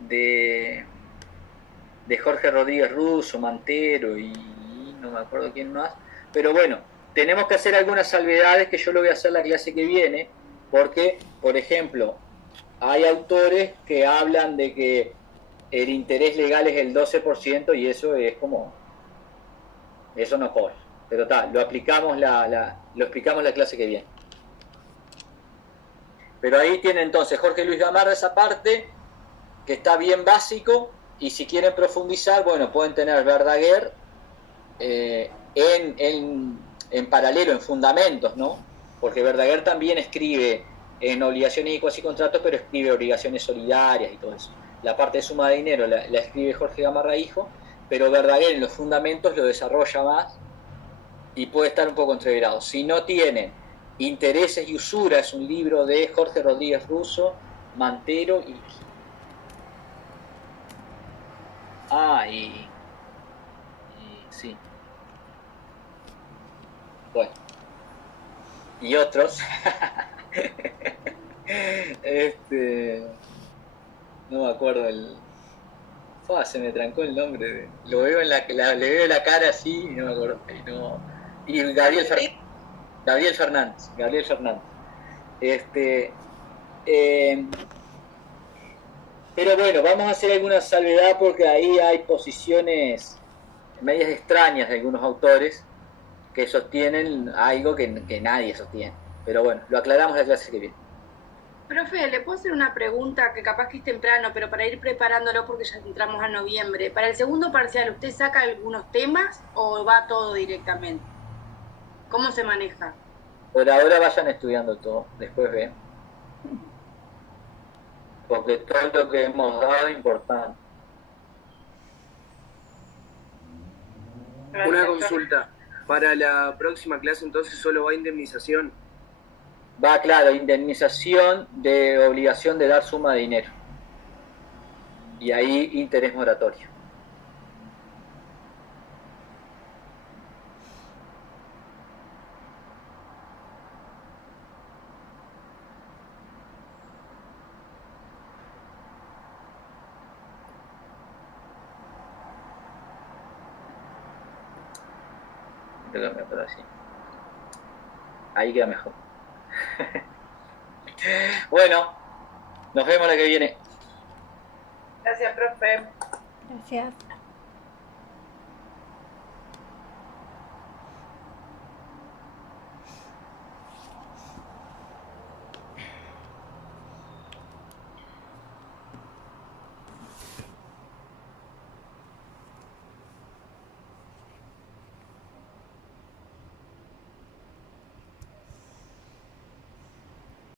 de Jorge Rodríguez Russo, Mantero y no me acuerdo quién más, pero bueno, tenemos que hacer algunas salvedades que yo lo voy a hacer la clase que viene, porque, por ejemplo, hay autores que hablan de que el interés legal es el 12% y eso es como, eso no corre, pero tal, lo explicamos la clase que viene. Pero ahí tiene entonces Jorge Luis Gamarra esa parte, que está bien básico, y si quieren profundizar, bueno, pueden tener Verdaguer en paralelo, en fundamentos, ¿no? Porque Verdaguer también escribe en obligaciones y cuasi contratos, pero escribe obligaciones solidarias y todo eso. La parte de suma de dinero la escribe Jorge Gamarra hijo, pero Verdaguer en los fundamentos lo desarrolla más y puede estar un poco entreverado. Si no tienen Intereses y Usura, es un libro de Jorge Rodríguez Russo, Mantero y sí. Bueno. Y otros. No me acuerdo se me trancó el nombre. Lo veo le veo la cara así y no me acuerdo. Y Gabriel Fernández. Pero bueno, vamos a hacer alguna salvedad porque ahí hay posiciones medias extrañas de algunos autores que sostienen algo que nadie sostiene. Pero bueno, lo aclaramos la clase que viene. Profe, ¿le puedo hacer una pregunta que capaz que es temprano, pero para ir preparándolo porque ya entramos a noviembre? Para el segundo parcial, ¿usted saca algunos temas o va todo directamente? ¿Cómo se maneja? Por ahora vayan estudiando todo, después ven. Porque todo lo que hemos dado es importante. Una consulta. Para la próxima clase entonces solo va indemnización. Va, claro, indemnización de obligación de dar suma de dinero. Y ahí interés moratorio. Así. Ahí queda mejor. Bueno, nos vemos la que viene. Gracias, profe. Gracias.